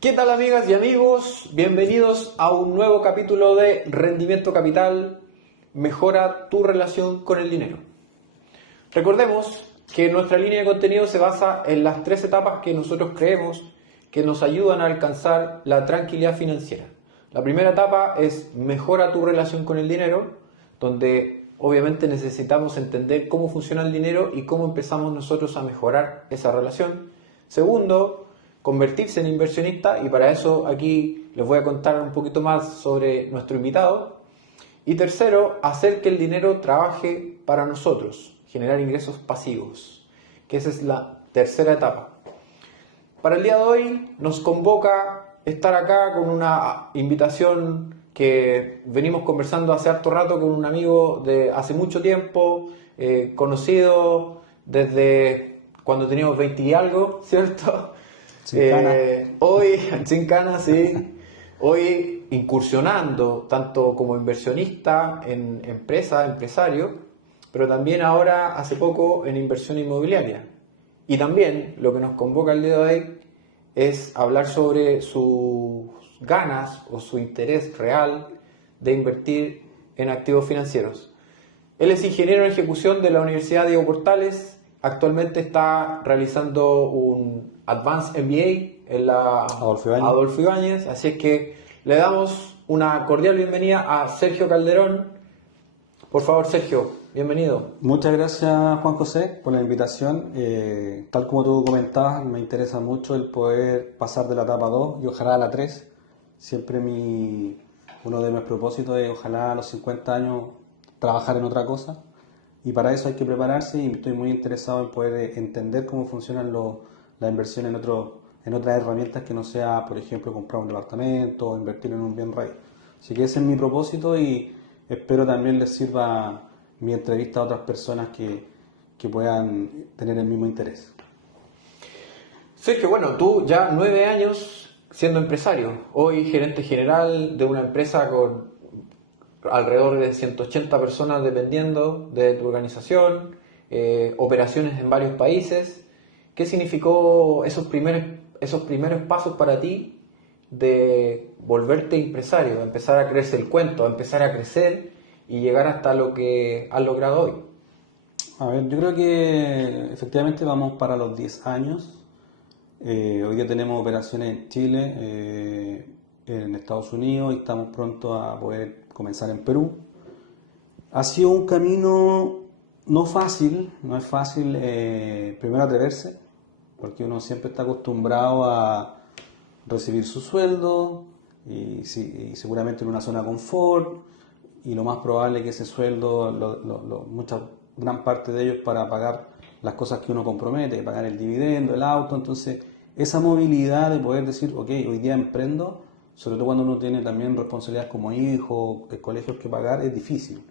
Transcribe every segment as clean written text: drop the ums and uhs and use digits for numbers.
¿Qué tal, amigas y amigos? Bienvenidos a un nuevo capítulo de Rendimiento Capital. Mejora tu relación con el dinero. Recordemos que nuestra línea de contenido se basa en las 3 etapas que nosotros creemos que nos ayudan a alcanzar la tranquilidad financiera. La primera etapa es mejora tu relación con el dinero, donde obviamente necesitamos entender cómo funciona el dinero y cómo empezamos nosotros a mejorar esa relación. Segundo, convertirse en inversionista, y para eso aquí les voy a contar un poquito más sobre nuestro invitado. Y tercero, hacer que el dinero trabaje para nosotros, generar ingresos pasivos, que esa es la tercera etapa. Para el día de hoy nos convoca estar acá con una invitación que venimos conversando hace harto rato con un amigo de hace mucho tiempo, conocido desde cuando teníamos 20 y algo, ¿cierto? Hoy, sin canas, sí. Hoy incursionando tanto como inversionista en empresa, empresario, pero también ahora hace poco en inversión inmobiliaria. Y también lo que nos convoca el día de hoy es hablar sobre sus ganas o su interés real de invertir en activos financieros. Él es ingeniero en ejecución de la Universidad Diego Portales. Actualmente está realizando un Advanced MBA en la Adolfo Ibáñez. Así es que le damos una cordial bienvenida a Sergio Calderón. Por favor, Sergio, bienvenido. Muchas gracias, Juan José, por la invitación. Tal como tú comentabas, me interesa mucho el poder pasar de la etapa 2 y ojalá a la 3. Siempre uno de mis propósitos es ojalá a los 50 años trabajar en otra cosa. Y para eso hay que prepararse y estoy muy interesado en poder entender cómo funcionan la inversión en otras herramientas que no sea, por ejemplo, comprar un departamento o invertir en un bien raíz. Así que ese es mi propósito y espero también les sirva mi entrevista a otras personas que puedan tener el mismo interés. Sergio, bueno, tú ya 9 años siendo empresario, hoy gerente general de una empresa con alrededor de 180 personas dependiendo de tu organización, operaciones en varios países. ¿Qué significó esos primeros pasos para ti de volverte empresario, empezar a creerse el cuento, empezar a crecer y llegar hasta lo que has logrado hoy? A ver, yo creo que efectivamente vamos para los 10 años. Hoy día tenemos operaciones en Chile, en Estados Unidos y estamos pronto a poder comenzar en Perú. Ha sido un camino no fácil, no es fácil primero atreverse, porque uno siempre está acostumbrado a recibir su sueldo y seguramente en una zona de confort y lo más probable es que ese sueldo, gran parte de ellos para pagar las cosas que uno compromete, pagar el dividendo, el auto. Entonces esa movilidad de poder decir, ok, hoy día emprendo, sobre todo cuando uno tiene también responsabilidades como hijo, colegios que pagar, es difícil.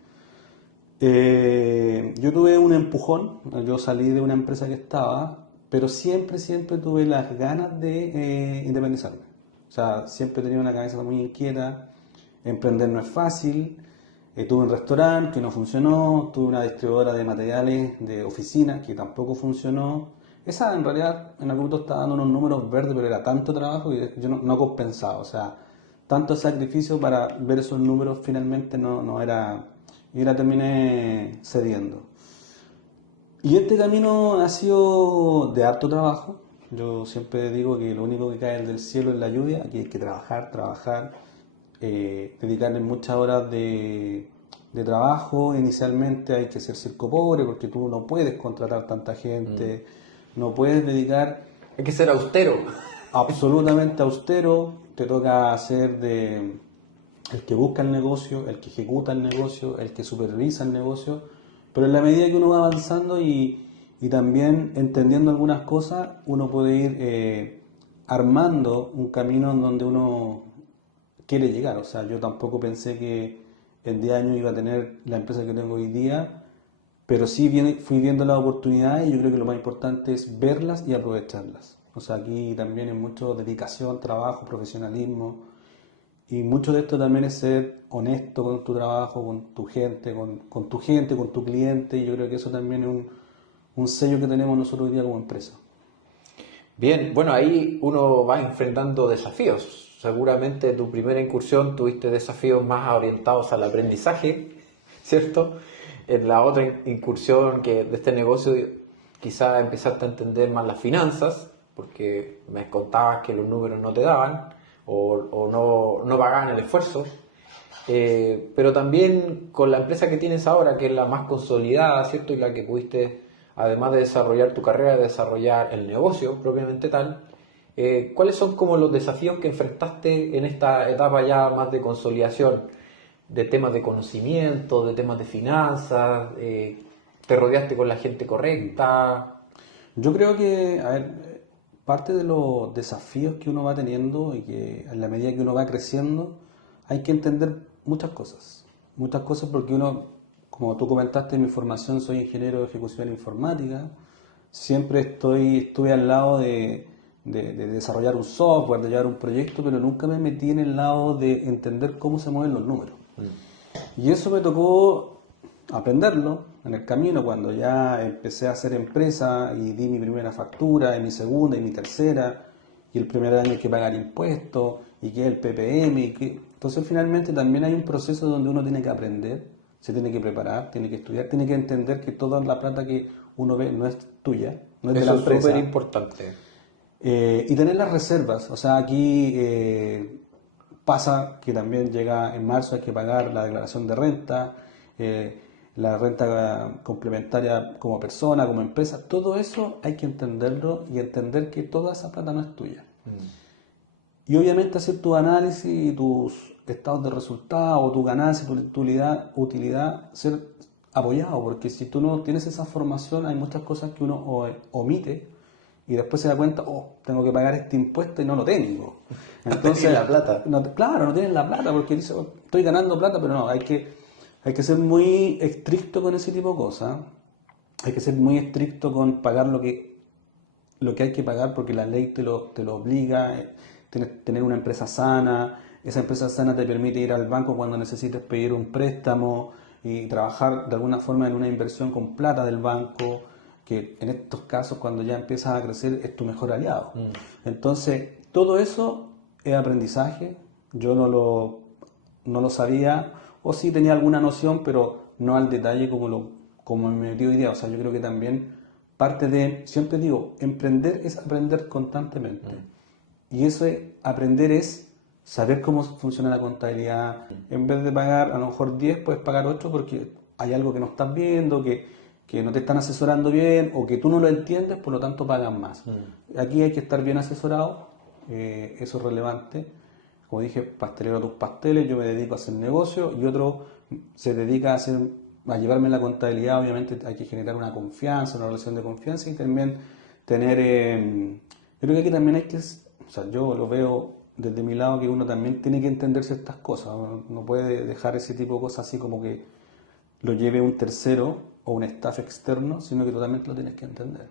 Yo tuve un empujón, yo salí de una empresa que estaba, pero siempre tuve las ganas de independizarme. O sea, siempre he tenido una cabeza muy inquieta, emprender no es fácil. Tuve un restaurante que no funcionó, tuve una distribuidora de materiales de oficina que tampoco funcionó. Esa en realidad en algún momento estaba dando unos números verdes, pero era tanto trabajo que yo no compensaba. O sea, tanto sacrificio para ver esos números finalmente no era. Y la terminé cediendo. Y este camino ha sido de harto trabajo. Yo siempre digo que lo único que cae del cielo es la lluvia, que hay que trabajar, dedicarle muchas horas de trabajo. Inicialmente hay que ser circo pobre porque tú no puedes contratar tanta gente, no puedes dedicar... Hay que ser austero. Absolutamente austero, te toca ser el que busca el negocio, el que ejecuta el negocio, el que supervisa el negocio, pero en la medida que uno va avanzando y también entendiendo algunas cosas, uno puede ir armando un camino en donde uno quiere llegar. O sea, yo tampoco pensé que en 10 años iba a tener la empresa que tengo hoy día, pero sí fui viendo las oportunidades y yo creo que lo más importante es verlas y aprovecharlas. O sea, aquí también hay mucho dedicación, trabajo, profesionalismo. Y mucho de esto también es ser honesto con tu trabajo, con tu gente, con tu cliente. Y yo creo que eso también es un sello que tenemos nosotros hoy día como empresa. Bien, bueno, ahí uno va enfrentando desafíos. Seguramente tu primera incursión tuviste desafíos más orientados al aprendizaje, ¿cierto? En la otra incursión que de este negocio quizás empezaste a entender más las finanzas, porque me contabas que los números no te daban o no pagaban el esfuerzo. Pero también con la empresa que tienes ahora, que es la más consolidada, ¿cierto? Y la que pudiste, además de desarrollar tu carrera, desarrollar el negocio propiamente tal. ¿Cuáles son como los desafíos que enfrentaste en esta etapa ya más de consolidación? De temas de conocimiento, de temas de finanzas, ¿te rodeaste con la gente correcta? Yo creo que, a ver, parte de los desafíos que uno va teniendo y que en la medida que uno va creciendo, hay que entender muchas cosas porque uno, como tú comentaste en mi formación, soy ingeniero de ejecución informática, siempre estuve al lado de desarrollar un software, de llevar un proyecto, pero nunca me metí en el lado de entender cómo se mueven los números. Y eso me tocó aprenderlo en el camino cuando ya empecé a hacer empresa y di mi primera factura, y mi segunda y mi tercera, y el primer año hay que pagar impuestos, y que el PPM, entonces finalmente también hay un proceso donde uno tiene que aprender, se tiene que preparar, tiene que estudiar, tiene que entender que toda la plata que uno ve no es tuya, no es de la empresa. Eso es súper importante. Y tener las reservas, o sea, aquí pasa que también llega en marzo, hay que pagar la declaración de renta, la renta complementaria como persona, como empresa, todo eso hay que entenderlo y entender que toda esa plata no es tuya. Y obviamente hacer tu análisis y tus estados de resultados, tu ganancia, tu utilidad, ser apoyado, porque si tú no tienes esa formación, hay muchas cosas que uno omite y después se da cuenta, oh, tengo que pagar este impuesto y no lo tengo. Entonces, no la plata. Claro, no tienes la plata porque dices, oh, estoy ganando plata, pero no, hay que ser muy estricto con ese tipo de cosas. Hay que ser muy estricto con pagar lo que hay que pagar porque la ley te lo obliga. Tener una empresa sana, esa empresa sana te permite ir al banco cuando necesites pedir un préstamo y trabajar de alguna forma en una inversión con plata del banco, que en estos casos cuando ya empiezas a crecer es tu mejor aliado. Entonces, todo eso es aprendizaje, yo no lo sabía, o sí tenía alguna noción, pero no al detalle como me metí hoy día. O sea, yo creo que también parte de, siempre digo, emprender es aprender constantemente. Y eso aprender es saber cómo funciona la contabilidad. En vez de pagar a lo mejor 10, puedes pagar 8 porque hay algo que no estás viendo, que no te están asesorando bien o que tú no lo entiendes, por lo tanto pagan más. Aquí hay que estar bien asesorado, eso es relevante. Como dije, pastelero a tus pasteles, yo me dedico a hacer negocio y otro se dedica a llevarme la contabilidad. Obviamente hay que generar una confianza, una relación de confianza y también tener... yo creo que aquí también hay que... O sea, yo lo veo desde mi lado que uno también tiene que entender ciertas cosas. Uno no puede dejar ese tipo de cosas así como que lo lleve un tercero o un staff externo, sino que totalmente lo tienes que entender.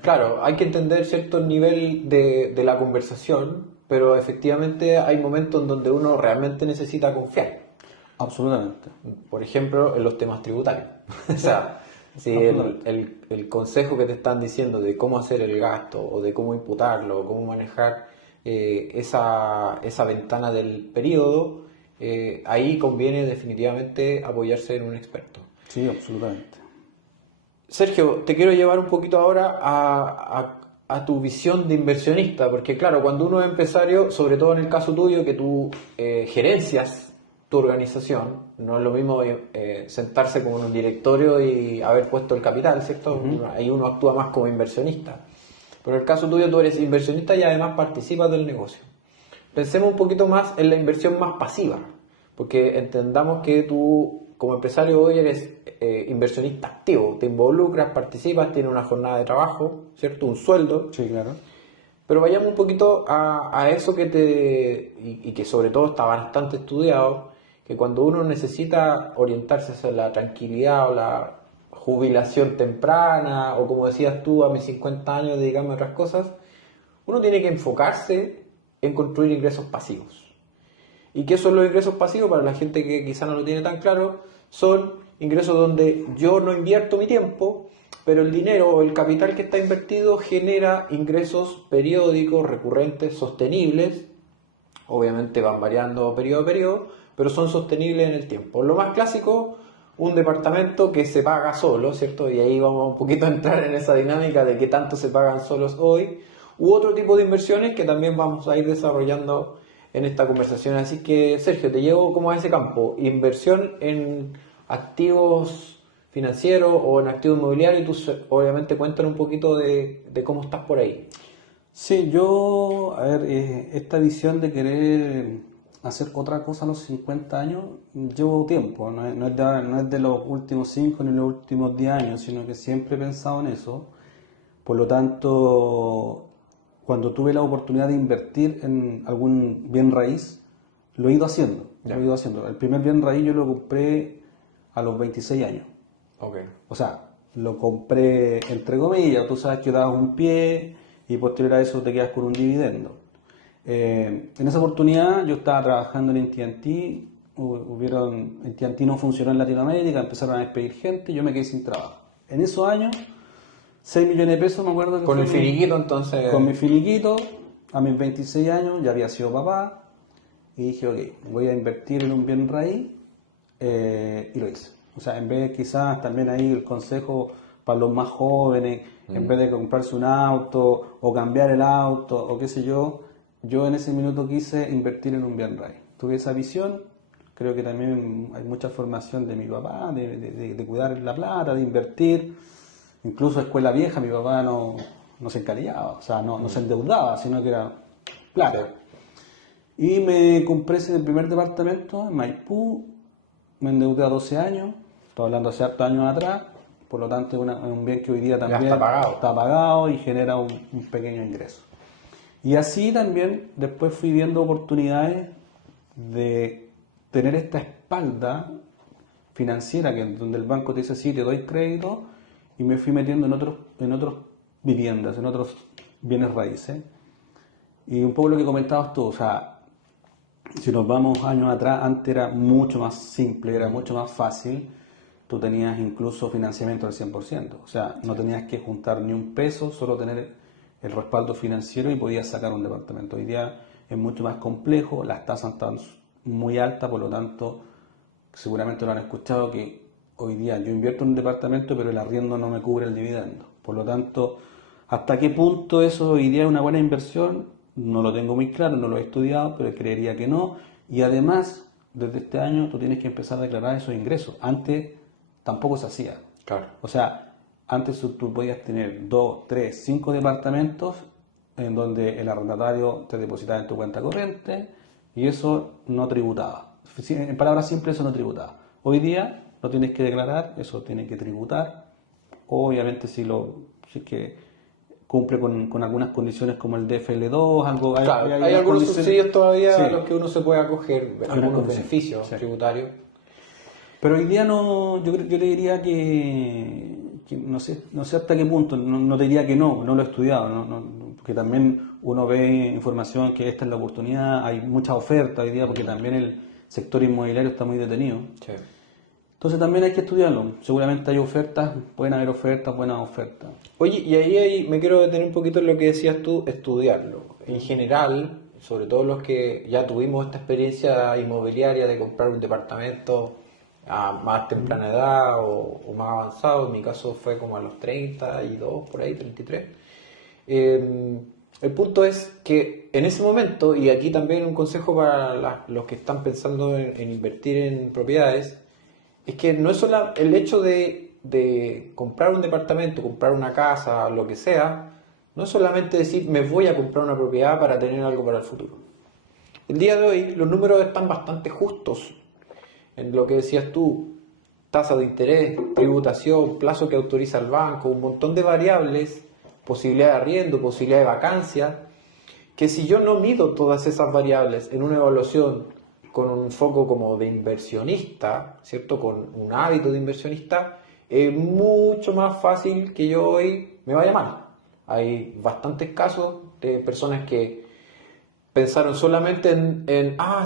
Claro, hay que entender cierto nivel de la conversación, pero efectivamente hay momentos en donde uno realmente necesita confiar. Absolutamente. Por ejemplo, en los temas tributarios. O sea, si el consejo que te están diciendo de cómo hacer el gasto o de cómo imputarlo o cómo manejar esa ventana del periodo, ahí conviene definitivamente apoyarse en un experto. Sí, absolutamente. Sergio, te quiero llevar un poquito ahora a tu visión de inversionista, porque claro, cuando uno es empresario, sobre todo en el caso tuyo, que tú gerencias tu organización, no es lo mismo sentarse como en un directorio y haber puesto el capital, ¿cierto? Ahí uno actúa más como inversionista. Pero en el caso tuyo tú eres inversionista y además participas del negocio. Pensemos un poquito más en la inversión más pasiva, porque entendamos que tú como empresario hoy eres inversionista activo, te involucras, participas, tienes una jornada de trabajo, ¿cierto? Un sueldo. Sí, claro. Pero vayamos un poquito a eso y que sobre todo está bastante estudiado, que cuando uno necesita orientarse hacia la tranquilidad o la jubilación temprana, o como decías tú, a mis 50 años dedicarme a otras cosas, uno tiene que enfocarse en construir ingresos pasivos. ¿Y qué son los ingresos pasivos? Para la gente que quizá no lo tiene tan claro, son ingresos donde yo no invierto mi tiempo, pero el dinero o el capital que está invertido genera ingresos periódicos, recurrentes, sostenibles. Obviamente van variando periodo a periodo, pero son sostenibles en el tiempo. Lo más clásico, un departamento que se paga solo, ¿cierto? Y ahí vamos un poquito a entrar en esa dinámica de qué tanto se pagan solos hoy, u otro tipo de inversiones que también vamos a ir desarrollando en esta conversación. Así que, Sergio, te llevo como a ese campo, inversión en activos financieros o en activos inmobiliarios, y tú obviamente cuéntanos un poquito de cómo estás por ahí. Sí, yo, a ver, esta visión de querer hacer otra cosa a los 50 años, llevo tiempo, no es de los últimos 5 ni los últimos 10 años, sino que siempre he pensado en eso. Por lo tanto, cuando tuve la oportunidad de invertir en algún bien raíz, lo he ido haciendo, Ya. lo he ido haciendo. El primer bien raíz yo lo compré a los 26 años. Ok. O sea, lo compré entre comillas, tú sabes que dabas un pie y posterior a eso te quedas con un dividendo. En esa oportunidad yo estaba trabajando en AT&T, AT&T no funcionó en Latinoamérica, empezaron a despedir gente, yo me quedé sin trabajo. En esos años, 6 millones de pesos me acuerdo que Con fue el finiquito entonces. con mi finiquito, a mis 26 años, ya había sido papá, y dije, ok, voy a invertir en un bien raíz, y lo hice. O sea, en vez quizás también ahí el consejo para los más jóvenes, en vez de comprarse un auto o cambiar el auto o qué sé yo en ese minuto quise invertir en un bien raíz. Tuve esa visión, creo que también hay mucha formación de mi papá, de cuidar la plata, de invertir, incluso escuela vieja, mi papá no se encalillaba, o sea, no se endeudaba, sino que era plata. Y me compré ese primer departamento en Maipú, me endeudé a 12 años, estoy hablando hace hartos años atrás, por lo tanto es un bien que hoy día también está pagado y genera un pequeño ingreso. Y así también después fui viendo oportunidades de tener esta espalda financiera, donde el banco te dice sí, te doy crédito, y me fui metiendo en otros viviendas, en otros bienes raíces. Y un poco lo que comentabas tú, o sea, si nos vamos años atrás, antes era mucho más simple, era mucho más fácil. Tú tenías incluso financiamiento al 100%. O sea, no tenías que juntar ni un peso, solo tener el respaldo financiero y podías sacar un departamento. Hoy día es mucho más complejo, las tasas están muy altas, por lo tanto, seguramente lo han escuchado que hoy día yo invierto en un departamento, pero el arriendo no me cubre el dividendo. Por lo tanto, ¿hasta qué punto eso hoy día es una buena inversión? No lo tengo muy claro, no lo he estudiado, pero creería que no. Y además, desde este año tú tienes que empezar a declarar esos ingresos. Antes tampoco se hacía. Claro. O sea, antes tú podías tener 2, 3, 5 departamentos en donde el arrendatario te depositaba en tu cuenta corriente y eso no tributaba. En palabras simples, eso no tributaba. Hoy día lo tienes que declarar, eso tiene que tributar. Obviamente si es que cumple con algunas condiciones como el DFL2, algo, Claro, hay algunos subsidios todavía a los que uno se puede acoger, Hay algunos unas beneficios tributarios. Pero hoy día no, yo le diría que no sé hasta qué punto, no te diría que no lo he estudiado, porque también uno ve información que esta es la oportunidad, hay mucha oferta hoy día porque también el sector inmobiliario está muy detenido. Sí. Entonces también hay que estudiarlo, seguramente hay ofertas, pueden haber ofertas, buenas ofertas. Oye, y ahí me quiero detener un poquito en lo que decías tú, estudiarlo. En general, sobre todo los que ya tuvimos esta experiencia inmobiliaria de comprar un departamento a más temprana edad o más avanzado, en mi caso fue como a los 32, por ahí, 33. El punto es que en ese momento, y aquí también un consejo para los que están pensando en invertir en propiedades, es que no es solo el hecho de comprar un departamento, comprar una casa, lo que sea, no es solamente decir me voy a comprar una propiedad para tener algo para el futuro. El día de hoy los números están bastante justos en lo que decías tú, tasa de interés, tributación, plazo que autoriza el banco, un montón de variables, posibilidad de arriendo, posibilidad de vacancia, que si yo no mido todas esas variables en una evaluación con un foco como de inversionista, ¿cierto? Con un hábito de inversionista, es mucho más fácil que yo hoy me vaya mal. Hay bastantes casos de personas que pensaron solamente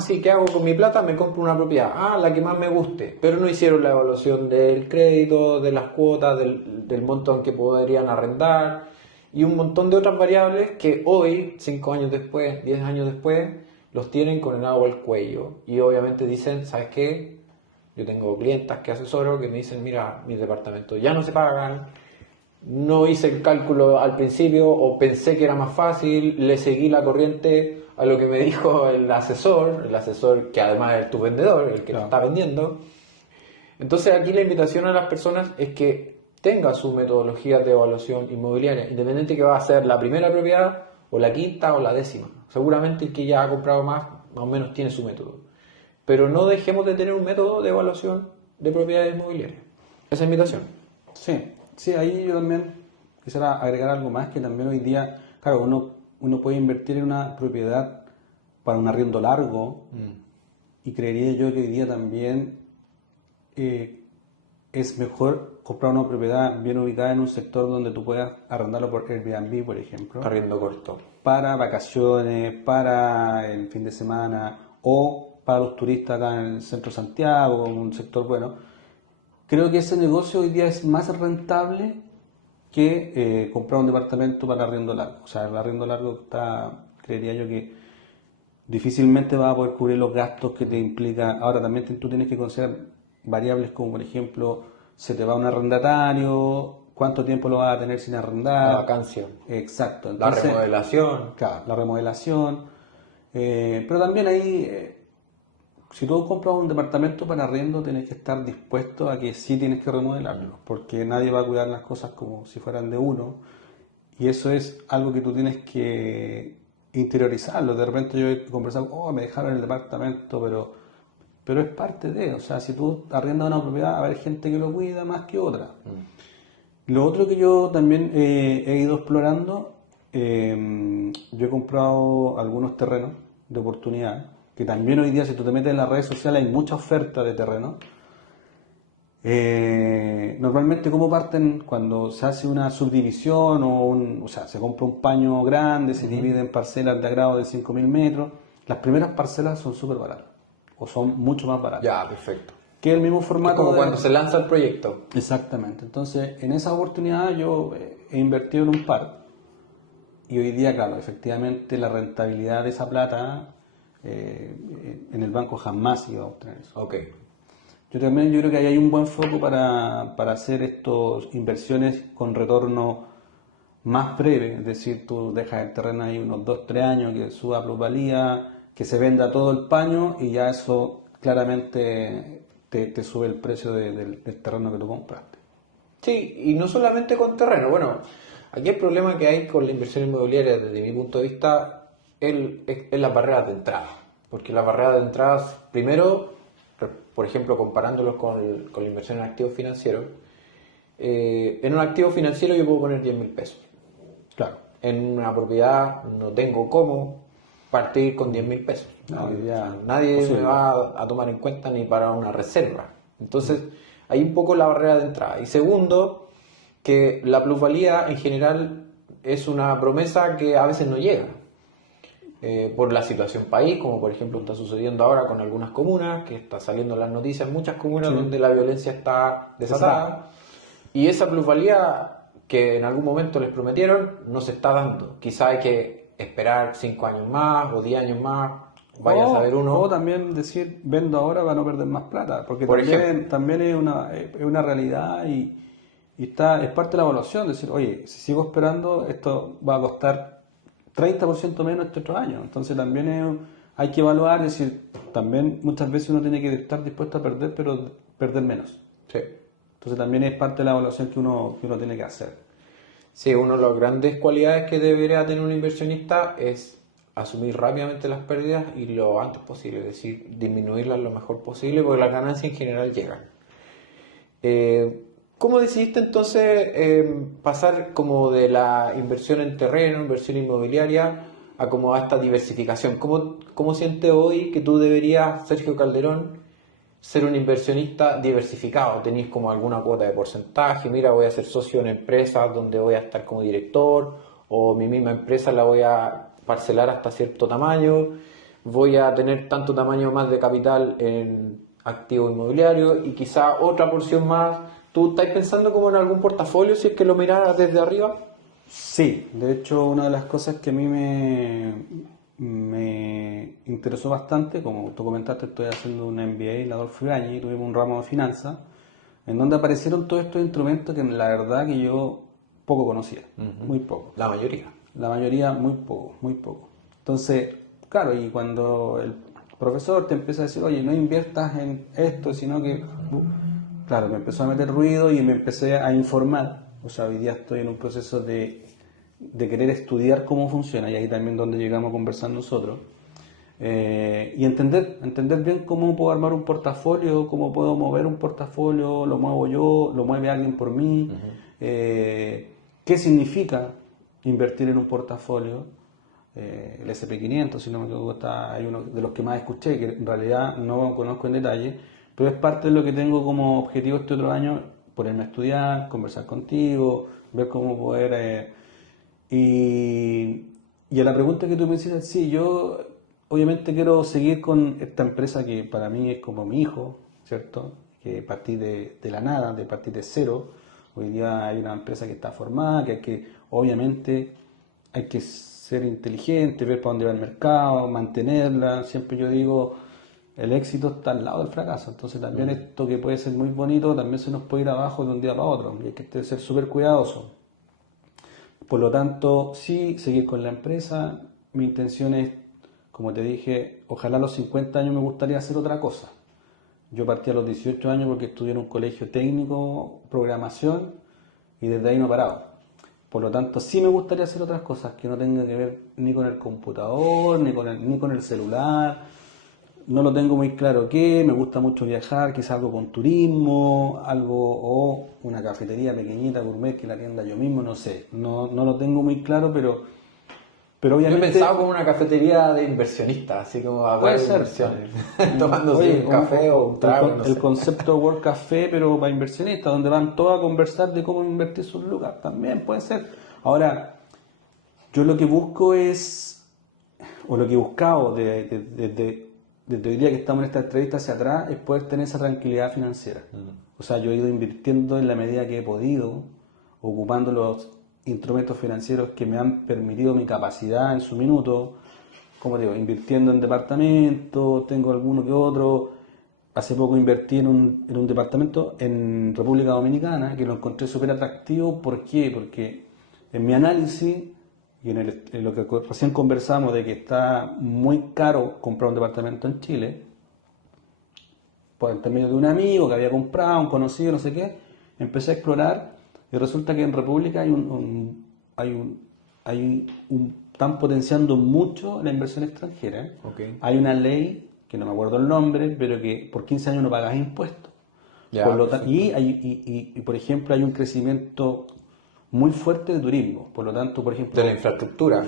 sí, ¿qué hago con mi plata? Me compro una propiedad, la que más me guste, pero no hicieron la evaluación del crédito, de las cuotas, del monto en que podrían arrendar y un montón de otras variables que hoy, 5 años después, 10 años después, los tienen con el agua al cuello y obviamente dicen, ¿sabes qué? Yo tengo clientas que asesoro que me dicen, mira, mis departamentos ya no se pagan, no hice el cálculo al principio o pensé que era más fácil, le seguí la corriente a lo que me dijo el asesor que además es tu vendedor, el que te está vendiendo. Entonces aquí la invitación a las personas es que tenga su metodología de evaluación inmobiliaria, independiente que va a ser la primera propiedad o la quinta o la décima. Seguramente el que ya ha comprado más o menos tiene su método. Pero no dejemos de tener un método de evaluación de propiedades inmobiliarias. Esa es mi invitación. Sí, ahí yo también quisiera agregar algo más, que también hoy día, claro, uno puede invertir en una propiedad para un arriendo largo y creería yo que hoy día también es mejor comprar una propiedad bien ubicada en un sector donde tú puedas arrendarlo por Airbnb, por ejemplo. Arriendo corto. Para vacaciones, para el fin de semana o para los turistas acá en el centro de Santiago, un sector bueno. Creo que ese negocio hoy día es más rentable que comprar un departamento para arriendo largo. O sea, el arriendo largo creería yo que difícilmente vas a poder cubrir los gastos que te implica. Ahora también tú tienes que considerar variables como, por ejemplo, se te va un arrendatario, cuánto tiempo lo vas a tener sin arrendar. La vacancia. Exacto. Entonces, la remodelación. Claro, la remodelación. Pero también ahí, si tú compras un departamento para arriendo, tienes que estar dispuesto a que sí tienes que remodelarlo, porque nadie va a cuidar las cosas como si fueran de uno. Y eso es algo que tú tienes que interiorizarlo. De repente yo he conversado, me dejaron el departamento, pero es parte de, o sea, si tú arriendas una propiedad, va a haber gente que lo cuida más que otra. Lo otro que yo también he ido explorando, yo he comprado algunos terrenos de oportunidad, que también hoy día si tú te metes en las redes sociales hay mucha oferta de terreno. Normalmente, ¿cómo parten cuando se hace una subdivisión o sea, se compra un paño grande, se divide en parcelas de agrado de 5.000 metros? Las primeras parcelas son súper baratas o son mucho más baratas. Ya, perfecto. Que el mismo formato. Es como cuando se lanza el proyecto. Exactamente. Entonces, en esa oportunidad yo he invertido en un par y hoy día, claro, efectivamente la rentabilidad de esa plata en el banco jamás iba a obtener eso. Ok. Yo creo que ahí hay un buen foco para hacer estas inversiones con retorno más breve, es decir, tú dejas el terreno ahí unos 2-3 años, que suba plusvalía, que se venda todo el paño y ya eso claramente te sube el precio del terreno que tú compraste. Sí, y no solamente con terreno. Bueno, aquí el problema que hay con la inversión inmobiliaria desde mi punto de vista es las barreras de entrada. Porque las barreras de entrada, primero, por ejemplo, comparándolos con la inversión en activos financieros, en un activo financiero yo puedo poner 10.000 pesos. Claro. En una propiedad no tengo cómo partir con 10.000 pesos. No, nadie me va a tomar en cuenta ni para una reserva. Entonces, hay un poco la barrera de entrada. Y segundo, que la plusvalía en general es una promesa que a veces no llega. Por la situación país, como por ejemplo está sucediendo ahora con algunas comunas, que está saliendo en las noticias, muchas comunas donde la violencia está desatada. Y esa plusvalía que en algún momento les prometieron no se está dando. Quizá hay que esperar 5 años más o 10 años más, vaya a saber uno. O también decir, vendo ahora para no perder más plata, porque Por también es una realidad y es parte de la evaluación, decir, oye, si sigo esperando, esto va a costar 30% menos este otro año. Entonces también hay que evaluar, es decir, también muchas veces uno tiene que estar dispuesto a perder, pero perder menos. Sí. Entonces también es parte de la evaluación que uno tiene que hacer. Sí, una de las grandes cualidades que debería tener un inversionista es asumir rápidamente las pérdidas y lo antes posible, es decir, disminuirlas lo mejor posible porque las ganancias en general llegan. ¿Cómo decidiste entonces pasar como de la inversión en terreno, inversión inmobiliaria, a como a esta diversificación? ¿Cómo sientes hoy que tú deberías, Sergio Calderón, ser un inversionista diversificado? ¿Tenéis como alguna cuota de porcentaje? Mira, voy a ser socio en empresas donde voy a estar como director, o mi misma empresa la voy a parcelar hasta cierto tamaño, voy a tener tanto tamaño más de capital en activos inmobiliarios y quizá otra porción más. ¿Tú estás pensando como en algún portafolio si es que lo miras desde arriba? Sí, de hecho una de las cosas que a mí me interesó bastante, como tú comentaste, estoy haciendo un MBA en la Adolfo Ibáñez y tuvimos un ramo de finanzas, en donde aparecieron todos estos instrumentos que la verdad que yo poco conocía, muy poco. La mayoría. La mayoría muy poco, muy poco. Entonces, claro, y cuando el profesor te empieza a decir, oye, no inviertas en esto, sino que, claro, me empezó a meter ruido y me empecé a informar. O sea, hoy día estoy en un proceso de querer estudiar cómo funciona, y ahí también donde llegamos a conversar nosotros. Y entender bien cómo puedo armar un portafolio, cómo puedo mover un portafolio, lo muevo yo, lo mueve alguien por mí, qué significa invertir en un portafolio. El SP500, si no me equivoco, hay uno de los que más escuché, que en realidad no conozco en detalle, pero es parte de lo que tengo como objetivo este otro año, ponerme a estudiar, conversar contigo, ver cómo poder... y a la pregunta que tú me hiciste, sí, yo obviamente quiero seguir con esta empresa que para mí es como mi hijo, ¿cierto? Que partí de la nada, de partir de cero. Hoy día hay una empresa que está formada, que hay que, obviamente, hay que ser inteligente, ver para dónde va el mercado, mantenerla. Siempre yo digo, el éxito está al lado del fracaso. Entonces también esto que puede ser muy bonito, también se nos puede ir abajo de un día para otro. Y hay que ser súper cuidadoso. Por lo tanto, sí, seguir con la empresa. Mi intención es, como te dije, ojalá a los 50 años me gustaría hacer otra cosa. Yo partí a los 18 años porque estudié en un colegio técnico, programación, y desde ahí no he parado. Por lo tanto, sí me gustaría hacer otras cosas que no tengan que ver ni con el computador, ni con el celular. No lo tengo muy claro qué, me gusta mucho viajar, quizás algo con turismo, algo o una cafetería pequeñita, gourmet, que la atienda yo mismo, no sé. No lo tengo muy claro, pero Yo he obviamente... pensado como una cafetería de inversionistas, así como hablar Puede de ser. inversiones, tomándose Oye, un café o un trago, no el sé. concepto World Café, pero para inversionistas, donde van todos a conversar de cómo invertir sus lucas, también puede ser. Ahora, yo lo que busco es, o lo que he buscado desde hoy día que estamos en esta entrevista hacia atrás, es poder tener esa tranquilidad financiera. O sea, yo he ido invirtiendo en la medida que he podido, ocupando los instrumentos financieros que me han permitido mi capacidad en su minuto, como digo, invirtiendo en departamentos, tengo alguno que otro. Hace poco invertí en un departamento en República Dominicana que lo encontré súper atractivo. ¿Por qué? Porque en mi análisis y en lo que recién conversamos de que está muy caro comprar un departamento en Chile, por intermedio de un amigo que había comprado, un conocido, no sé qué, empecé a explorar y resulta que en República están potenciando mucho la inversión extranjera. Okay. Hay una ley, que no me acuerdo el nombre, pero que por 15 años no pagas impuestos. Ya, Y por ejemplo, hay un crecimiento muy fuerte de turismo. Por lo tanto, por ejemplo, de la infraestructura.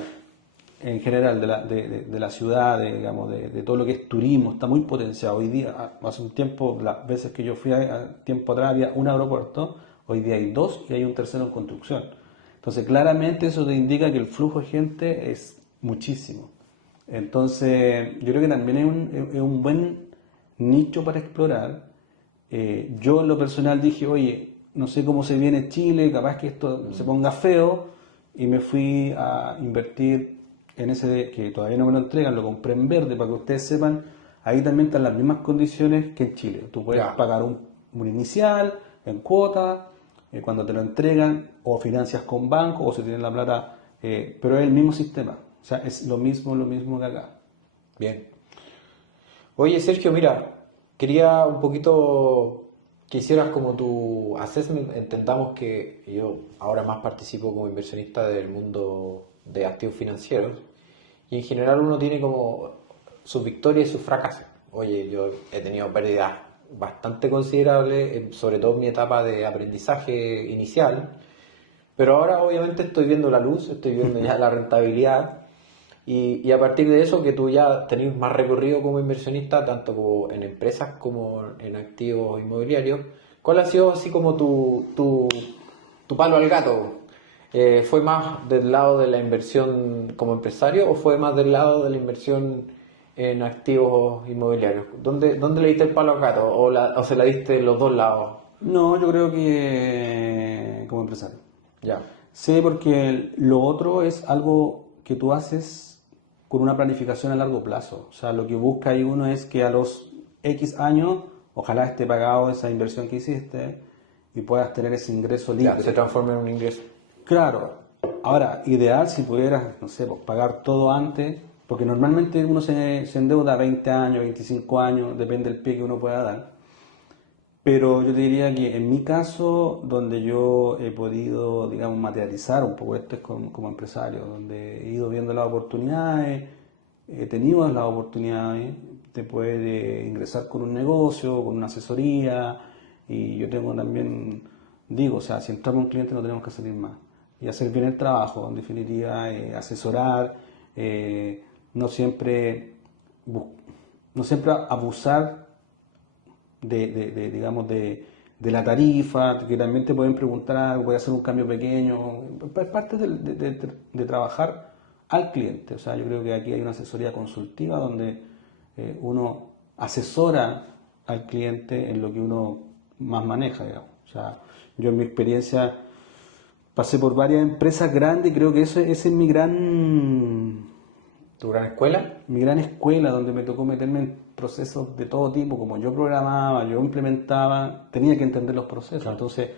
en general de la ciudad, digamos, de todo lo que es turismo, está muy potenciado. Hoy día, hace un tiempo, las veces que yo fui tiempo atrás, había un aeropuerto, hoy día hay dos y hay un tercero en construcción. Entonces, claramente eso te indica que el flujo de gente es muchísimo. Entonces, yo creo que también es un buen nicho para explorar. Yo en lo personal dije, oye, no sé cómo se viene Chile, capaz que esto se ponga feo, y me fui a invertir en ese que todavía no me lo entregan, lo compré en verde para que ustedes sepan, ahí también están las mismas condiciones que en Chile. Tú puedes pagar un inicial en cuota, cuando te lo entregan, o financias con banco, o si tienes la plata, pero es el mismo sistema. O sea, es lo mismo que acá. Bien. Oye, Sergio, mira, quería un poquito que hicieras como tu assessment. Entendamos que yo ahora más participo como inversionista del mundo de activos financieros y en general uno tiene como sus victorias y sus fracasos. Oye, yo he tenido pérdidas bastante considerables, sobre todo en mi etapa de aprendizaje inicial, pero ahora obviamente estoy viendo la luz, estoy viendo ya la rentabilidad. Y a partir de eso, que tú ya tenés más recorrido como inversionista, tanto como en empresas como en activos inmobiliarios, ¿cuál ha sido así como tu palo al gato ¿Fue más del lado de la inversión como empresario o fue más del lado de la inversión en activos inmobiliarios? ¿Dónde le diste el palo al gato o se la diste los dos lados? No, yo creo que como empresario. Ya, Sí, porque lo otro es algo que tú haces con una planificación a largo plazo. O sea, lo que busca ahí uno es que a los X años, ojalá esté pagado esa inversión que hiciste y puedas tener ese ingreso ya, se libre. transforma en un ingreso. Claro, ahora, ideal si pudieras, no sé, pues, pagar todo antes, porque normalmente uno se endeuda a 20 años, 25 años, depende del pie que uno pueda dar. Pero yo te diría que en mi caso, donde yo he podido, digamos, materializar un poco esto es como empresario, donde he ido viendo las oportunidades, he tenido las oportunidades, te puede ingresar con un negocio, con una asesoría, y yo tengo también, digo, o sea, si entramos un cliente no tenemos que salir más. Y hacer bien el trabajo, en definitiva, asesorar, no siempre, no siempre abusar digamos, de la tarifa, que también te pueden preguntar algo, puede hacer un cambio pequeño, es parte de trabajar al cliente. O sea, yo creo que aquí hay una asesoría consultiva donde uno asesora al cliente en lo que uno más maneja, digamos. O sea, yo en mi experiencia pasé por varias empresas grandes y creo que ese es ¿Tu gran escuela? mi gran escuela, donde me tocó meterme en procesos de todo tipo, como yo programaba, yo implementaba, tenía que entender los procesos. Claro. Entonces,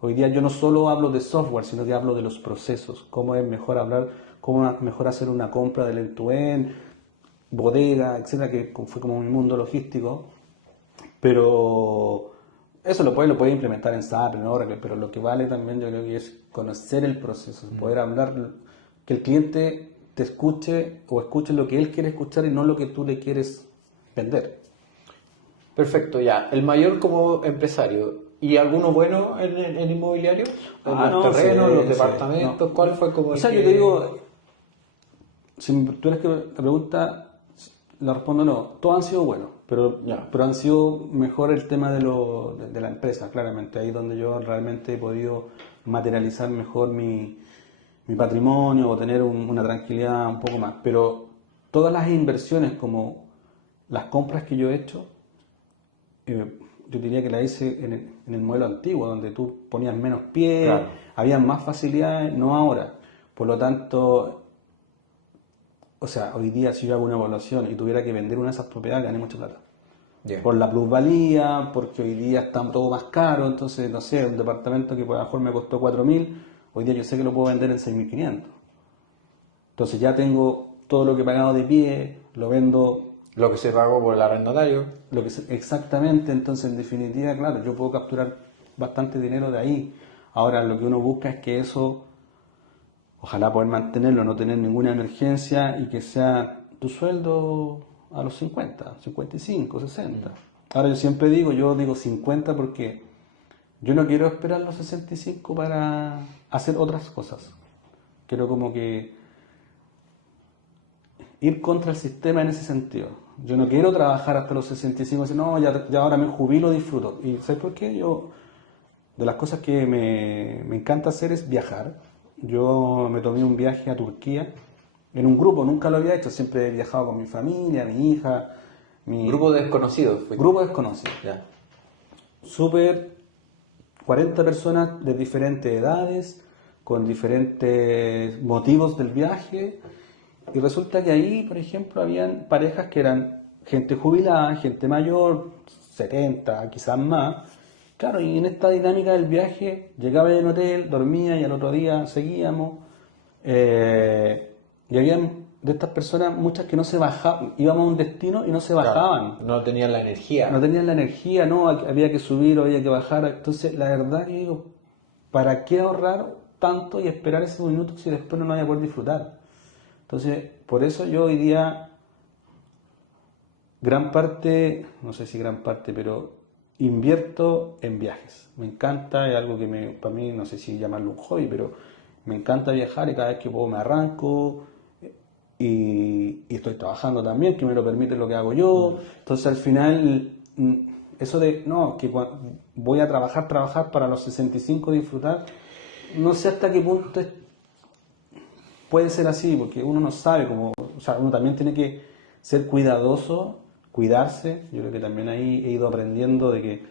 hoy día yo no solo hablo de software, sino que hablo de los procesos, cómo es mejor hablar, cómo es mejor hacer una compra del end-to-end, bodega, etcétera, que fue como mi mundo logístico. Pero eso lo puede implementar en SAP, en Oracle, pero lo que vale también yo creo que es conocer el proceso, poder hablar, que el cliente te escuche o escuche lo que él quiere escuchar y no lo que tú le quieres vender. Perfecto, ya. El mayor como empresario. ¿Y alguno bueno en inmobiliario? ¿En los No, terrenos, sí, los sí, departamentos? no. ¿Cuál fue como O el sea, yo te digo, si tú eres que la pregunta, la respondo no. Todos han sido buenos, Ya. pero han sido mejor el tema de la empresa, claramente. Ahí donde yo realmente he podido materializar mejor mi patrimonio o tener una tranquilidad un poco más. Pero todas las inversiones, como las compras que yo he hecho, yo diría que la hice en el modelo antiguo, donde tú ponías menos pie, Claro. había más facilidades, no ahora. Por lo tanto, o sea, hoy día si yo hago una evaluación y tuviera que vender una de esas propiedades, gané mucha plata. Ya. Por la plusvalía, porque hoy día está todo más caro, entonces, no sé, un departamento que a lo mejor me costó 4.000, hoy día yo sé que lo puedo vender en 6.500. Entonces ya tengo todo lo que he pagado de pie, lo vendo Lo que se pagó por el arrendatario. exactamente, entonces en definitiva, claro, yo puedo capturar bastante dinero de ahí. Ahora lo que uno busca es que eso, ojalá poder mantenerlo, no tener ninguna emergencia y que sea tu sueldo a los 50, 55, 60. Ahora yo digo 50 porque yo no quiero esperar los 65 para hacer otras cosas. Quiero como que ir contra el sistema en ese sentido. Yo no quiero trabajar hasta los 65 y decir, no, ya ahora me jubilo, disfruto. ¿Y sabes por qué? De las cosas que me encanta hacer es viajar. Yo me tomé un viaje a Turquía en un grupo, nunca lo había hecho, siempre he viajado con mi familia, mi hija, mi Grupo de desconocidos. grupo desconocido. Ya. Súper 40 personas de diferentes edades, con diferentes motivos del viaje. Y resulta que ahí, por ejemplo, habían parejas que eran gente jubilada, gente mayor, 70, quizás más. Claro, y en esta dinámica del viaje, llegaba en hotel, dormía y al otro día seguíamos. Y habían de estas personas muchas que no se bajaban, íbamos a un destino y no se Claro. bajaban. No tenían la energía. No tenían la energía, no, había que subir o había que bajar. Entonces, la verdad que digo, ¿para qué ahorrar tanto y esperar ese minuto si después no lo voy a poder disfrutar? Entonces, por eso yo hoy día, gran parte, no sé si gran parte, pero invierto en viajes. Me encanta, es algo que para mí, no sé si llamarlo un hobby, pero me encanta viajar y cada vez que puedo me arranco. Y estoy trabajando también, que me lo permite lo que hago yo. Entonces al final, eso de, no, que voy a trabajar para los 65 disfrutar, no sé hasta qué punto puede ser así, porque uno no sabe cómo, o sea, uno también tiene que ser cuidadoso, cuidarse. Yo creo que también ahí he ido aprendiendo de que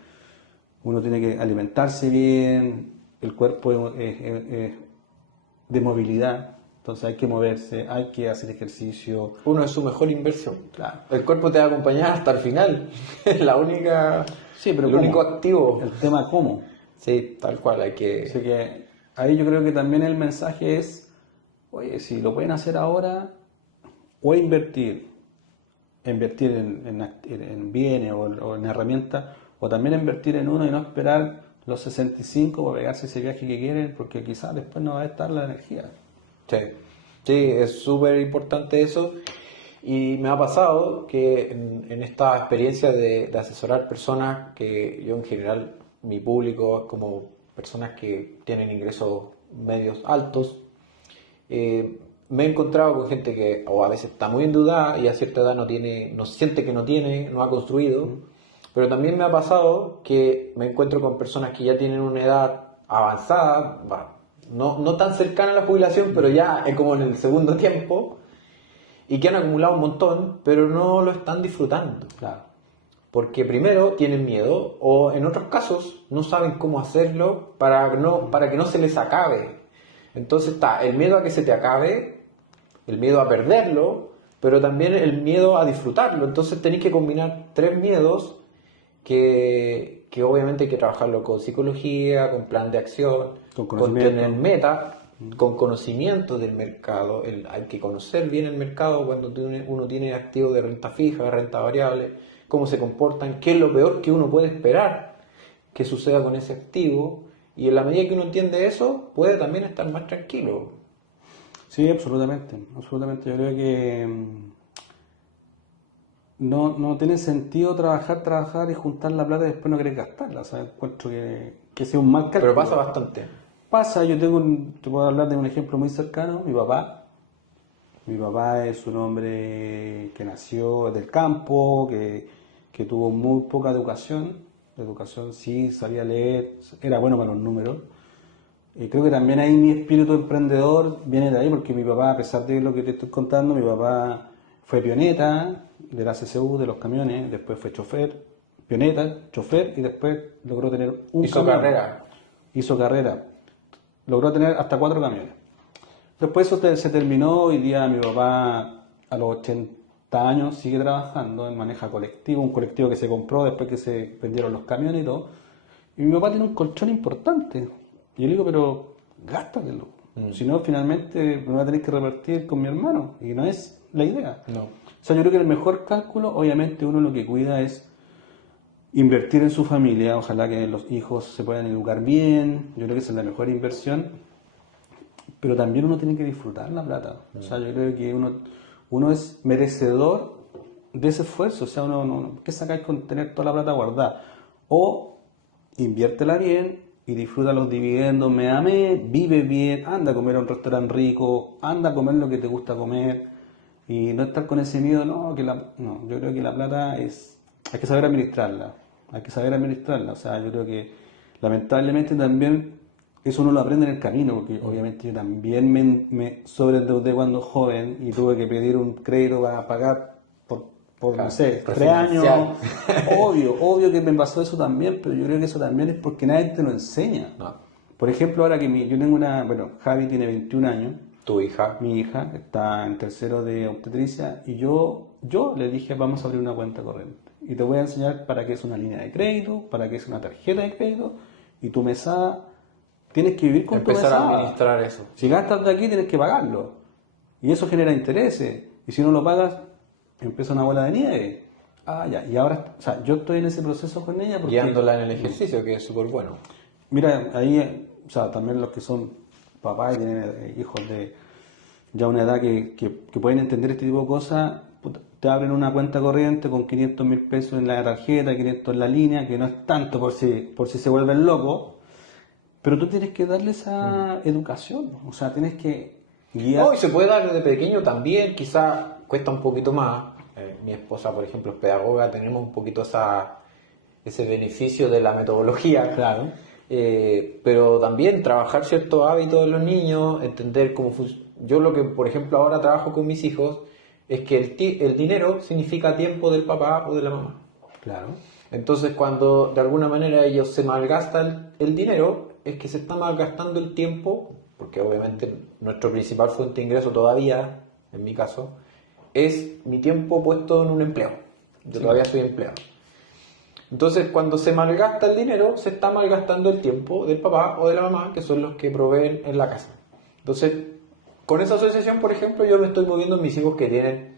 uno tiene que alimentarse bien, el cuerpo es de movilidad, entonces hay que moverse, hay que hacer ejercicio. Uno es su mejor inversión. Claro. El cuerpo te va a acompañar hasta el final. Es la única, Sí, pero el ¿cómo? único activo. El tema cómo. Sí, tal cual, hay que... Así que ahí yo creo que también el mensaje es, oye, si lo pueden hacer ahora, o invertir en bienes o en herramientas, o también invertir en uno y no esperar los 65 para pegarse ese viaje que quieren, porque quizás después no va a estar la energía. Sí, sí, es súper importante eso. Y me ha pasado que en esta experiencia de asesorar personas, que yo en general, mi público es como personas que tienen ingresos medios altos, me he encontrado con gente que o a veces está muy endeudada y a cierta edad no tiene, no siente que no tiene, no ha construido, pero también me ha pasado que me encuentro con personas que ya tienen una edad avanzada, no tan cercana a la jubilación, pero ya es como en el segundo tiempo, y que han acumulado un montón, pero no lo están disfrutando. Claro. Porque primero tienen miedo o en otros casos no saben cómo hacerlo para que no se les acabe. Entonces está el miedo a que se te acabe, el miedo a perderlo, pero también el miedo a disfrutarlo. Entonces tenéis que combinar tres miedos que obviamente hay que trabajarlo con psicología, con plan de acción, Con con conocimiento. tener meta, con conocimiento del mercado. Hay que conocer bien el mercado cuando uno tiene activos de renta fija, de renta variable, cómo se comportan, qué es lo peor que uno puede esperar que suceda con ese activo. Y en la medida que uno entiende eso, puede también estar más tranquilo. Sí, absolutamente, absolutamente. Yo creo que no tiene sentido trabajar y juntar la plata y después no querer gastarla. O sea, encuentro que sea un mal cálculo. Pero pasa bastante. Pasa, te puedo hablar de un ejemplo muy cercano, mi papá. Mi papá es un hombre que nació del campo, que tuvo muy poca educación. La educación sí, sabía leer, era bueno para los números. Y creo que también ahí mi espíritu emprendedor viene de ahí, porque mi papá, a pesar de lo que te estoy contando, mi papá fue pioneta de la CCU, de los camiones, después fue chofer, pioneta, chofer, y después logró tener un Hizo camión. carrera. Hizo carrera. Logró tener hasta 4 camiones. Después eso se terminó, hoy día mi papá a los 80 años sigue trabajando en maneja colectivo, un colectivo que se compró después que se vendieron los camiones y todo. Y mi papá tiene un colchón importante. Y yo le digo, pero gástatelo. Si no, finalmente me voy a tener que repartir con mi hermano. Y no es la idea. No. O sea, yo creo que el mejor cálculo, obviamente uno lo que cuida es invertir en su familia. Ojalá que los hijos se puedan educar bien. Yo creo que esa es la mejor inversión. Pero también uno tiene que disfrutar la plata. O sea, yo creo que uno es merecedor de ese esfuerzo. O sea, ¿qué sacáis con tener toda la plata guardada? O inviértela bien y disfruta los dividendos mes a mes, vive bien, anda a comer a un restaurante rico, anda a comer lo que te gusta comer y no estar con ese miedo, no, yo creo que la plata hay que saber administrarla, o sea, yo creo que lamentablemente también eso uno lo aprende en el camino, porque obviamente yo también me sobreendeudé cuando joven y tuve que pedir un crédito para pagar por no sé, 3 años. Obvio que me pasó eso también, pero yo creo que eso también es porque nadie te lo enseña. No. Por ejemplo, ahora que yo tengo Javi tiene 21 años, Tu hija. mi hija está en tercero de obstetricia, y yo le dije, vamos a abrir una cuenta corriente. Y te voy a enseñar para qué es una línea de crédito, para qué es una tarjeta de crédito, y tu mesada, tienes que vivir con Empezar tu mesada. a administrar eso. Si gastas de aquí, tienes que pagarlo. Y eso genera intereses. Y si no lo pagas, empieza una bola de nieve. Ya. Y ahora, o sea, yo estoy en ese proceso con ella porque... Guiándola en el ejercicio, que es súper bueno. Mira, ahí, o sea, también los que son papás y tienen hijos de ya una edad que pueden entender este tipo de cosas, puta, te abren una cuenta corriente con 500.000 pesos en la tarjeta, 500 en la línea, que no es tanto por si se vuelven locos, pero tú tienes que darle esa educación, o sea, tienes que guiar. No, y se puede dar desde pequeño también, quizá cuesta un poquito más. Mi esposa, por ejemplo, es pedagoga, tenemos un poquito ese beneficio de la metodología. Claro. pero también trabajar ciertos hábitos de los niños, entender cómo funciona. Yo lo que, por ejemplo, ahora trabajo con mis hijos es que el dinero significa tiempo del papá o de la mamá. Claro. Entonces, cuando de alguna manera ellos se malgastan el dinero, es que se está malgastando el tiempo, porque obviamente nuestra principal fuente de ingreso todavía, en mi caso, es mi tiempo puesto en un empleo. Yo todavía soy empleado. Entonces, cuando se malgasta el dinero, se está malgastando el tiempo del papá o de la mamá, que son los que proveen en la casa. Entonces, con esa asociación, por ejemplo, yo me estoy moviendo en mis hijos que tienen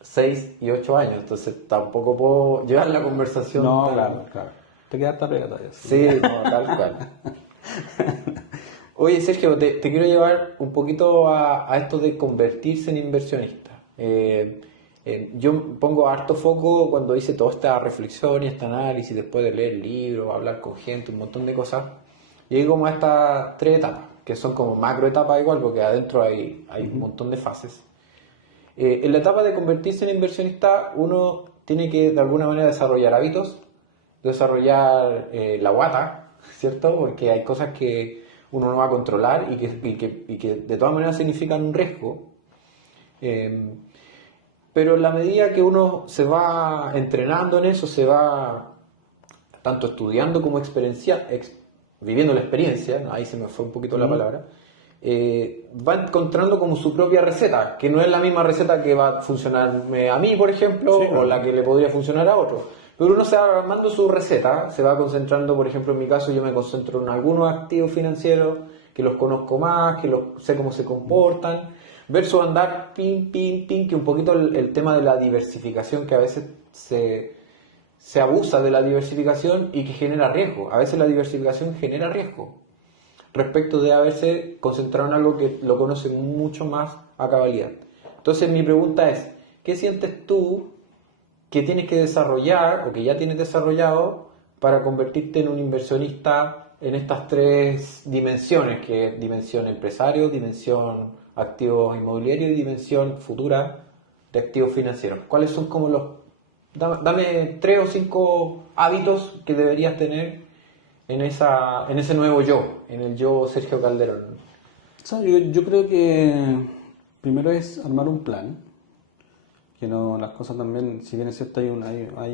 6 y 8 años, entonces tampoco puedo llevar la conversación. No, claro. Te quedaste pegado todavía. Sí, no, tal cual. Oye, Sergio, te quiero llevar un poquito a esto de convertirse en inversionista. Yo pongo harto foco cuando hice toda esta reflexión y este análisis, después de leer libros, hablar con gente, un montón de cosas. Llegué como a estas 3 etapas, que son como macro etapas igual, porque adentro hay un montón de fases. En la etapa de convertirse en inversionista, uno tiene que de alguna manera desarrollar hábitos, desarrollar la guata, ¿cierto? Porque hay cosas que uno no va a controlar y que de todas maneras significan un riesgo. Pero en la medida que uno se va entrenando en eso, se va tanto estudiando como viviendo la experiencia, ¿no? Ahí se me fue un poquito la palabra, va encontrando como su propia receta, que no es la misma receta que va a funcionarme a mí, por ejemplo, o la que le podría funcionar a otro. Pero uno se va armando su receta, se va concentrando, por ejemplo, en mi caso yo me concentro en algunos activos financieros que los conozco más, sé cómo se comportan, versus andar pin, que un poquito el tema de la diversificación, que a veces se abusa de la diversificación y que genera riesgo. A veces la diversificación genera riesgo respecto de haberse concentrado en algo que lo conoce mucho más a cabalidad. Entonces mi pregunta es, ¿qué sientes tú que tienes que desarrollar o que ya tienes desarrollado para convertirte en un inversionista en estas 3 dimensiones, que es dimensión empresario, dimensión activos inmobiliarios y dimensión futura de activos financieros? ¿Cuáles son como los... Dame 3 o 5 hábitos que deberías tener en ese nuevo yo, en el yo Sergio Calderón? O sea, yo creo que primero es armar un plan, que no las cosas también, si bien es cierto, hay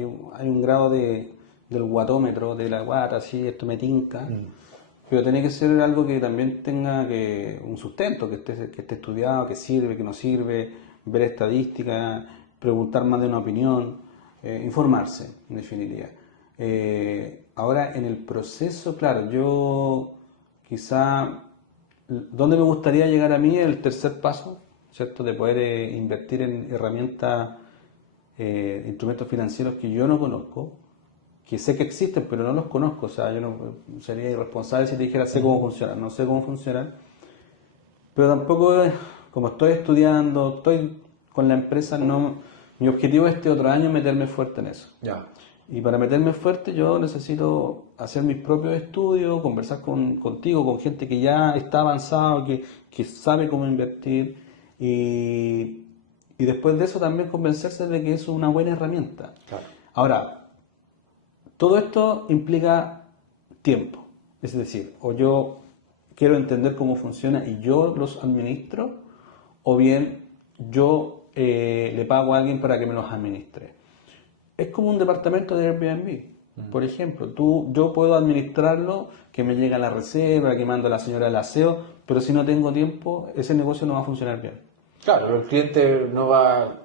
un grado del guatómetro, de la guata, así, esto me tinca, pero tiene que ser algo que también tenga un sustento, que esté estudiado, que sirve, que no sirve, ver estadísticas, preguntar más de una opinión, informarse, en definitiva. Ahora, en el proceso, claro, yo quizá, donde me gustaría llegar a mí es el tercer paso, ¿cierto? De poder invertir en herramientas, instrumentos financieros que yo no conozco, que sé que existen, pero no los conozco. O sea, yo no sería irresponsable si te dijera sé cómo funcionan, no sé cómo funcionan. Pero tampoco, como estoy estudiando, estoy con la empresa, mi objetivo este otro año es meterme fuerte en eso. Ya. Y para meterme fuerte yo necesito hacer mis propios estudios, conversar contigo, con gente que ya está avanzado, que sabe cómo invertir y después de eso también convencerse de que es una buena herramienta. Claro. Ahora, todo esto implica tiempo, es decir, o yo quiero entender cómo funciona y yo los administro, o bien yo le pago a alguien para que me los administre. Es como un departamento de Airbnb. Por ejemplo, yo puedo administrarlo, que me llega la reserva, que mando a la señora del aseo, pero si no tengo tiempo, ese negocio no va a funcionar bien. Claro, el cliente no va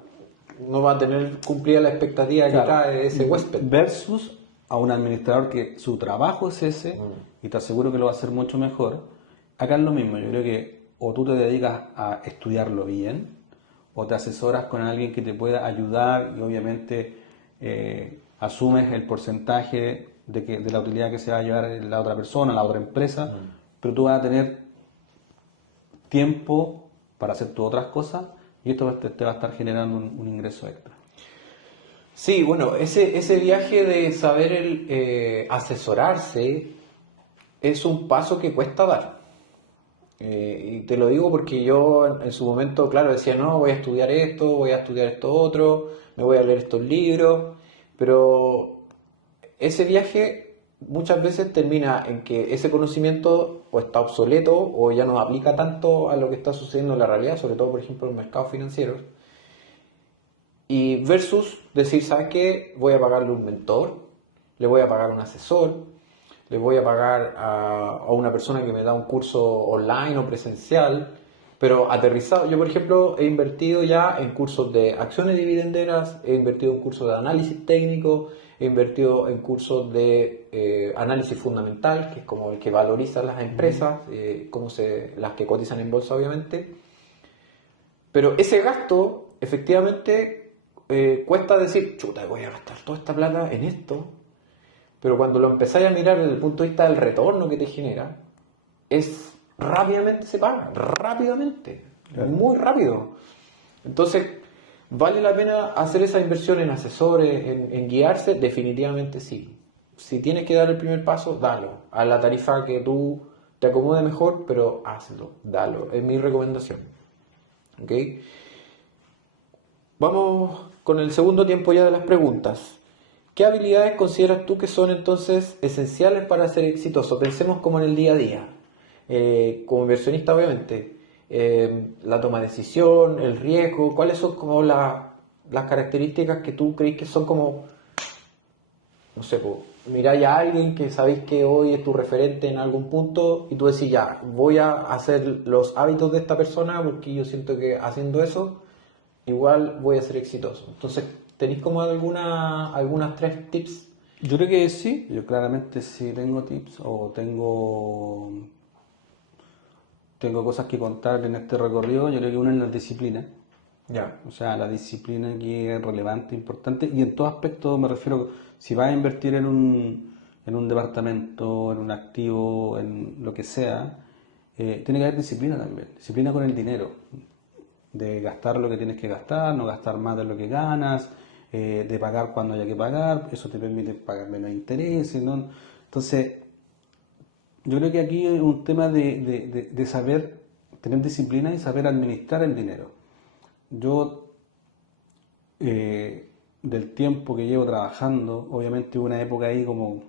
a tener cumplida la expectativa que trae ese huésped. Versus a un administrador que su trabajo es ese, y te aseguro que lo va a hacer mucho mejor. Acá es lo mismo, yo creo que o tú te dedicas a estudiarlo bien, o te asesoras con alguien que te pueda ayudar y obviamente asumes el porcentaje de la utilidad que se va a llevar la otra persona, la otra empresa, pero tú vas a tener tiempo para hacer tus otras cosas y esto te va a estar generando un ingreso extra. Sí, bueno, ese viaje de saber asesorarse es un paso que cuesta dar. Y te lo digo porque yo en su momento, claro, decía, no, voy a estudiar esto otro, me voy a leer estos libros, pero ese viaje muchas veces termina en que ese conocimiento o está obsoleto o ya no aplica tanto a lo que está sucediendo en la realidad, sobre todo, por ejemplo, en los mercados financieros. Y versus decir, ¿sabes qué? Voy a pagarle un mentor, le voy a pagar un asesor, le voy a pagar a una persona que me da un curso online o presencial, pero aterrizado. Yo, por ejemplo, he invertido ya en cursos de acciones dividenderas, he invertido en cursos de análisis técnico, he invertido en cursos de análisis fundamental, que es como el que valoriza las empresas, las que cotizan en bolsa, obviamente. Pero ese gasto, efectivamente, cuesta decir, chuta, voy a gastar toda esta plata en esto. Pero cuando lo empezáis a mirar desde el punto de vista del retorno que te genera, rápidamente se paga, rápidamente, Claro. muy rápido. Entonces, ¿vale la pena hacer esa inversión en asesores, en guiarse? Definitivamente sí. Si tienes que dar el primer paso, dalo. A la tarifa que tú te acomode mejor, pero hazlo, dalo. Es mi recomendación. ¿Ok? Vamos con el segundo tiempo ya de las preguntas. ¿Qué habilidades consideras tú que son entonces esenciales para ser exitoso? Pensemos como en el día a día. Como inversionista, obviamente, la toma de decisión, el riesgo, ¿cuáles son como las características que tú crees que son como, no sé, pues, miráis a alguien que sabéis que hoy es tu referente en algún punto y tú decís, ya, voy a hacer los hábitos de esta persona porque yo siento que haciendo eso, igual voy a ser exitoso. Entonces, ¿tenéis como algunas tres tips? Yo creo que sí, yo claramente sí tengo tips o tengo cosas que contar en este recorrido. Yo creo que una es la disciplina. Ya. O sea, la disciplina aquí es relevante, importante, y en todo aspecto me refiero, si vas a invertir en un departamento, en un activo, en lo que sea, tiene que haber disciplina también, disciplina con el dinero, de gastar lo que tienes que gastar, no gastar más de lo que ganas, de pagar cuando haya que pagar, eso te permite pagar menos intereses, ¿no? Entonces, yo creo que aquí es un tema de saber tener disciplina y saber administrar el dinero. Yo, del tiempo que llevo trabajando, obviamente hubo una época ahí como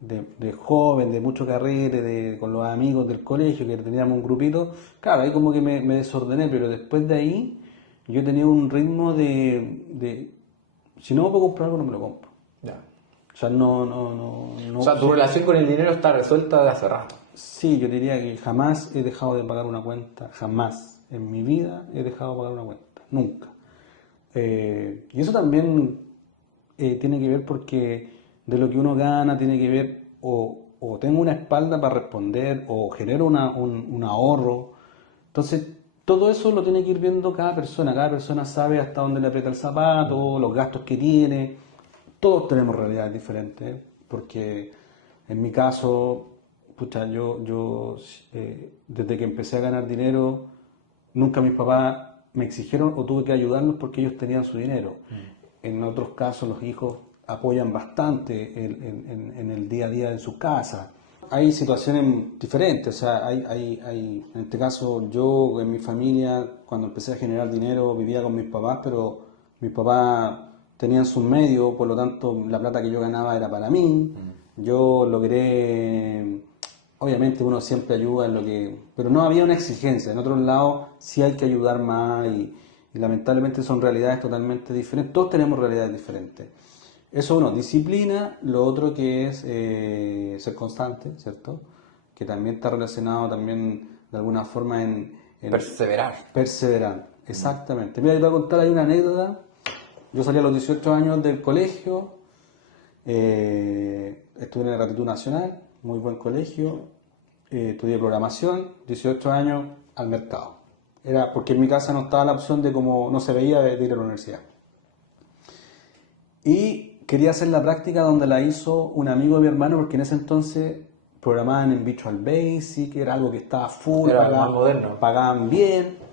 de joven, de mucho carrete, con los amigos del colegio, que teníamos un grupito, claro, ahí como que me desordené, pero después de ahí yo tenía un ritmo si no me puedo comprar algo, no me lo compro. Ya. O sea, no, O sea, tu relación con el dinero está resuelta de hace rato. sí, yo diría que jamás he dejado de pagar una cuenta, jamás en mi vida he dejado de pagar una cuenta, nunca. Y eso también tiene que ver porque de lo que uno gana tiene que ver o tengo una espalda para responder o genero un ahorro. Entonces, todo eso lo tiene que ir viendo cada persona sabe hasta dónde le aprieta el zapato, los gastos que tiene. Todos tenemos realidades diferentes, porque en mi caso, pucha, desde que empecé a ganar dinero, nunca mis papás me exigieron o tuve que ayudarlos porque ellos tenían su dinero. En otros casos los hijos apoyan bastante en el día a día en su casa. Hay situaciones diferentes, o sea, en este caso yo en mi familia, cuando empecé a generar dinero, vivía con mis papás, pero mis papás tenían sus medios, por lo tanto la plata que yo ganaba era para mí. Yo logré, obviamente uno siempre ayuda en lo que, pero no había una exigencia. En otros lados sí hay que ayudar más y lamentablemente son realidades totalmente diferentes. Todos tenemos realidades diferentes. Eso uno, disciplina, lo otro que es ser constante, ¿cierto? Que también está relacionado también de alguna forma en Perseverar. perseverar, exactamente. Mira, yo te voy a contar ahí una anécdota. Yo salí a los 18 años del colegio, estuve en el Gratitud Nacional, muy buen colegio, estudié programación, 18 años al mercado. Era porque en mi casa no estaba la opción de como no se veía de ir a la universidad. Y quería hacer la práctica donde la hizo un amigo de mi hermano, porque en ese entonces programaban en Visual Basic, era algo que estaba full, Era más moderno. pagaban bien.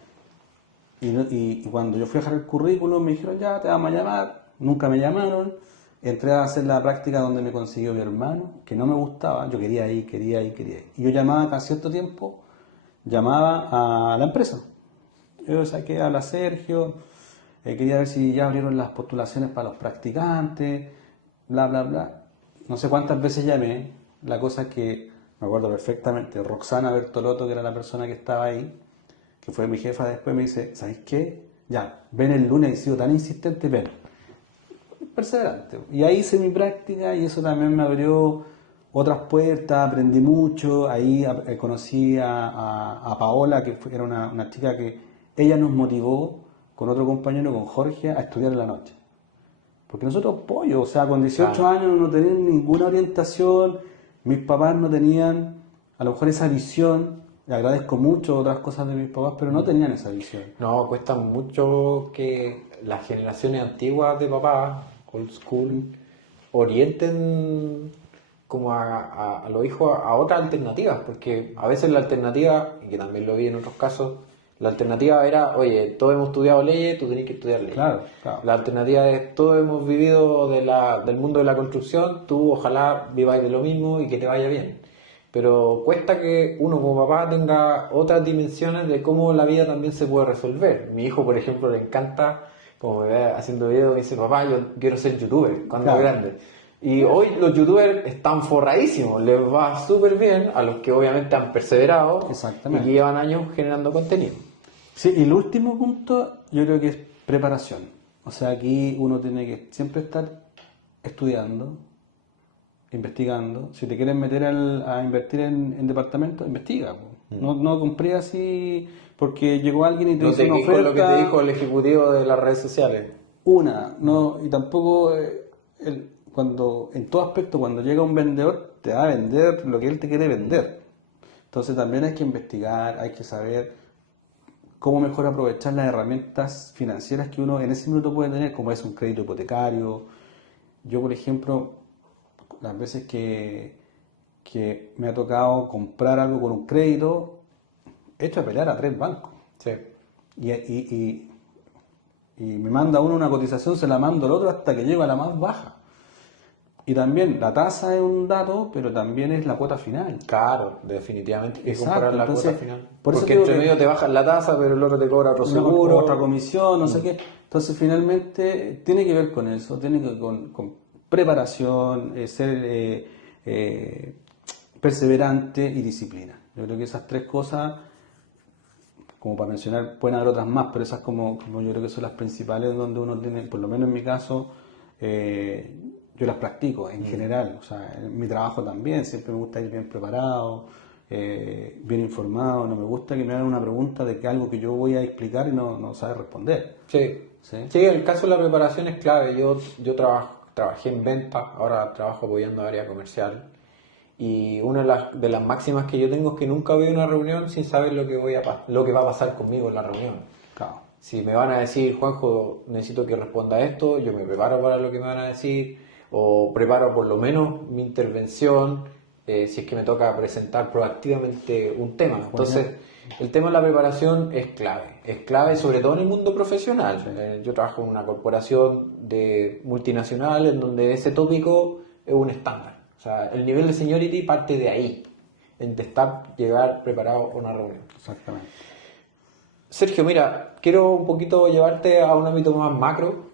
Y cuando yo fui a dejar el currículum me dijeron, ya, te vamos a llamar. Nunca me llamaron. Entré a hacer la práctica donde me consiguió mi hermano, que no me gustaba. Yo quería ir, quería ir, quería ir. Y yo llamaba cada cierto tiempo, llamaba a la empresa. Yo saqué, habla Sergio, quería ver si ya abrieron las postulaciones para los practicantes, bla, bla, bla. no sé cuántas veces llamé, la cosa es que me acuerdo perfectamente, Roxana Bertolotto, que era la persona que estaba ahí, que fue mi jefa después, me dice, ¿sabes qué? Ya, ven el lunes, he sido tan insistente, ven. Perseverante. Y ahí hice mi práctica y eso también me abrió otras puertas, aprendí mucho, ahí conocí a Paola, que era una chica que ella nos motivó con otro compañero, con Jorge, a estudiar en la noche. Porque nosotros pollo, o sea, con 18 Claro. años no teníamos ninguna orientación, mis papás no tenían a lo mejor esa visión, le agradezco mucho otras cosas de mis papás, pero no tenían esa visión. No, cuesta mucho que las generaciones antiguas de papá, old school, orienten como a los hijos a otras alternativas, porque a veces la alternativa, y que también lo vi en otros casos, la alternativa era, oye, todos hemos estudiado leyes, tú tenés que estudiar leyes. Claro, claro. La alternativa es, todos hemos vivido del mundo de la construcción, tú ojalá viváis de lo mismo y que te vaya bien. Pero cuesta que uno como papá tenga otras dimensiones de cómo la vida también se puede resolver. Mi hijo, por ejemplo, le encanta, como me ve haciendo videos, me dice, papá, yo quiero ser youtuber cuando Claro. grande. Y hoy los youtubers están forradísimos, les va súper bien a los que obviamente han perseverado y Exactamente. que llevan años generando contenido. Sí, y el último punto yo creo que es preparación. O sea, aquí uno tiene que siempre estar estudiando, investigando. Si te quieres meter a invertir en departamento, investiga. Po. No compré así porque llegó alguien y te No hizo te una quejo lo que te oferta. dijo el ejecutivo de las redes sociales. No, y tampoco cuando, en todo aspecto, cuando llega un vendedor, te va a vender lo que él te quiere vender. Entonces también hay que investigar, hay que saber cómo mejor aprovechar las herramientas financieras que uno en ese minuto puede tener, como es un crédito hipotecario. Yo, por ejemplo, las veces que me ha tocado comprar algo con un crédito, he hecho a pelear a 3 bancos. Sí. Y me manda uno una cotización, se la mando al otro hasta que llego a la más baja. Y también la tasa es un dato, pero también es la cuota final. Claro, definitivamente hay que Exacto, comparar la entonces, cuota final. por eso Porque digo entre que medio te bajan la tasa, pero el otro te cobra otro seguro. otra comisión, no sé qué. Entonces, finalmente, tiene que ver con eso, tiene que ver con preparación, ser perseverante y disciplina. Yo creo que esas 3 cosas, como para mencionar, pueden haber otras más, pero esas como yo creo que son las principales donde uno tiene, por lo menos en mi caso, yo las practico en general. O sea, en mi trabajo también, siempre me gusta ir bien preparado, bien informado. No me gusta que me hagan una pregunta de que algo que yo voy a explicar y no sabe responder. Sí. ¿Sí? Sí, el caso de la preparación es clave. Yo trabajé en venta, ahora trabajo apoyando área comercial. Y una de las máximas que yo tengo es que nunca voy a una reunión sin saber lo que va a pasar conmigo en la reunión. Claro. Si me van a decir, Juanjo, necesito que responda a esto, yo me preparo para lo que me van a decir, o preparo por lo menos mi intervención, si es que me toca presentar proactivamente un tema. Entonces, el tema de la preparación es clave sobre todo en el mundo profesional. Yo trabajo en una corporación de multinacional en donde ese tópico es un estándar. O sea, el nivel de seniority parte de ahí, en llegar preparado a una reunión. Exactamente. Sergio, mira, quiero un poquito llevarte a un ámbito más macro,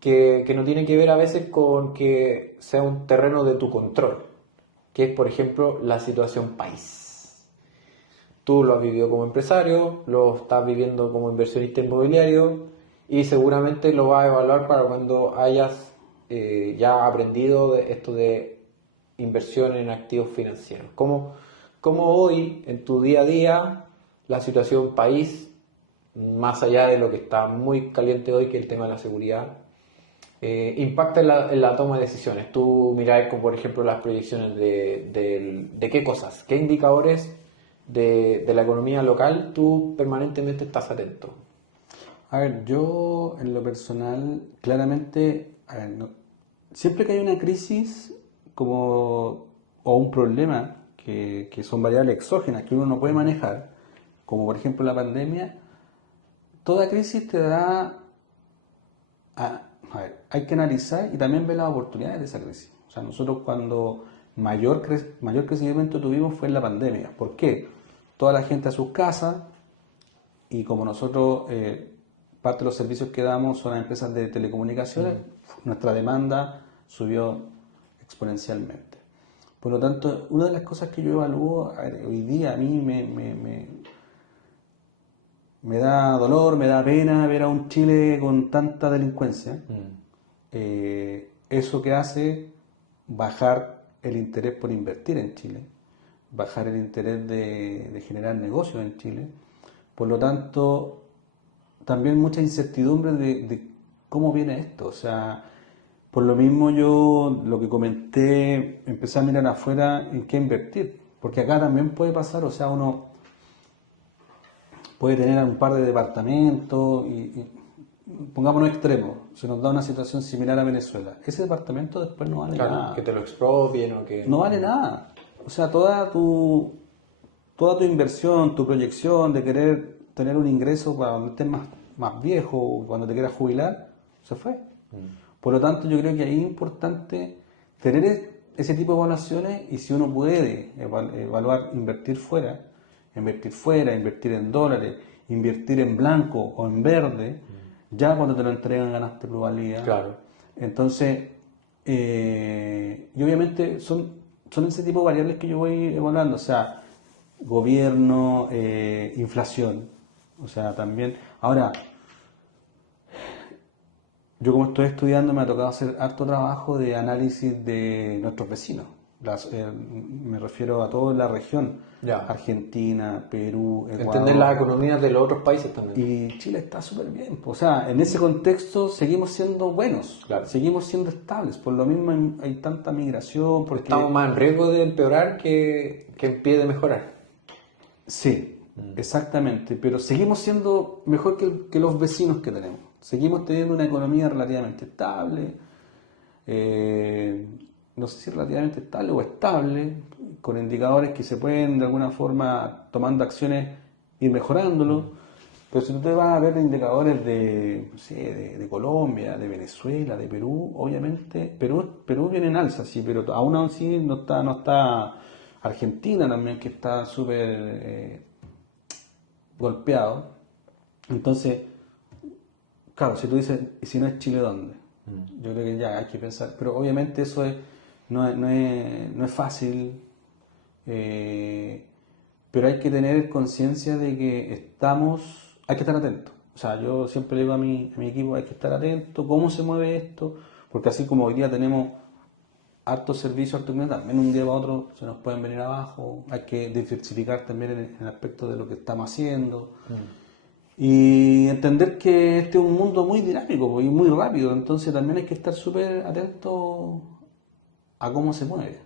que no tiene que ver a veces con que sea un terreno de tu control, que es, por ejemplo, la situación país. Tú lo has vivido como empresario, lo estás viviendo como inversionista inmobiliario y seguramente lo vas a evaluar para cuando hayas ya aprendido de esto de inversión en activos financieros. ¿Cómo hoy, en tu día a día, la situación país, más allá de lo que está muy caliente hoy, que es el tema de la seguridad, impacta en la toma de decisiones? Tú mirás, como por ejemplo, las proyecciones de qué cosas, qué indicadores de la economía local tú permanentemente estás atento. A ver, yo en lo personal, claramente, a ver, siempre que hay una crisis o un problema que son variables exógenas que uno no puede manejar, como por ejemplo la pandemia, toda crisis te da... A ver, hay que analizar y también ver las oportunidades de esa crisis. O sea, nosotros cuando mayor crecimiento tuvimos fue en la pandemia. ¿Por qué? Toda la gente a sus casas y como nosotros, parte de los servicios que damos son a empresas de telecomunicaciones, nuestra demanda subió exponencialmente. Por lo tanto, una de las cosas que yo evalúo hoy día, a mí me da dolor, me da pena ver a un Chile con tanta delincuencia. Eso que hace bajar el interés por invertir en Chile, bajar el interés de generar negocios en Chile. Por lo tanto, también mucha incertidumbre de cómo viene esto. O sea, por lo mismo yo, lo que comenté, empecé a mirar afuera en qué invertir. Porque acá también puede pasar, o sea, uno puede tener un par de departamentos y pongámonos extremos, se nos da una situación similar a Venezuela. Ese departamento después no vale nada. Que te lo expropien o que... No vale nada. O sea, toda tu inversión, tu proyección de querer tener un ingreso para cuando estés más viejo, cuando te quieras jubilar, se fue. Por lo tanto, yo creo que ahí es importante tener ese tipo de evaluaciones y si uno puede evaluar, invertir fuera, invertir en dólares, invertir en blanco o en verde, ya cuando te lo entregan ganaste plusvalía. Claro. Entonces, y obviamente son ese tipo de variables que yo voy evaluando, o sea, gobierno, inflación, o sea, también. Ahora, yo como estoy estudiando me ha tocado hacer harto trabajo de análisis de nuestros vecinos. Me refiero a toda la región, Ya. Argentina, Perú, Ecuador. Entender las economías de los otros países también. Y Chile está súper bien. O sea, en ese contexto seguimos siendo buenos, Claro. seguimos siendo estables. Por lo mismo hay tanta migración. Porque... Estamos más en riesgo de empeorar que en pie de mejorar. Sí, exactamente. Pero seguimos siendo mejor que los vecinos que tenemos. Seguimos teniendo una economía relativamente estable. No sé si relativamente estable o estable, con indicadores que se pueden de alguna forma, tomando acciones, ir mejorándolo. Pero si tú te vas a ver indicadores de Colombia, de Venezuela, de Perú, obviamente Perú viene en alza, sí, pero aún así no está Argentina también, que está súper golpeado. Entonces, claro, si tú dices, ¿y si no es Chile, dónde? Yo creo que ya hay que pensar, pero obviamente eso no es fácil, pero hay que tener conciencia de que hay que estar atentos. O sea, yo siempre digo a mi equipo, hay que estar atento, cómo se mueve esto, porque así como hoy día tenemos hartos servicios, también un día para otro se nos pueden venir abajo, hay que diversificar también en el aspecto de lo que estamos haciendo. Y entender que este es un mundo muy dinámico y muy rápido, entonces también hay que estar súper atento a cómo se mueve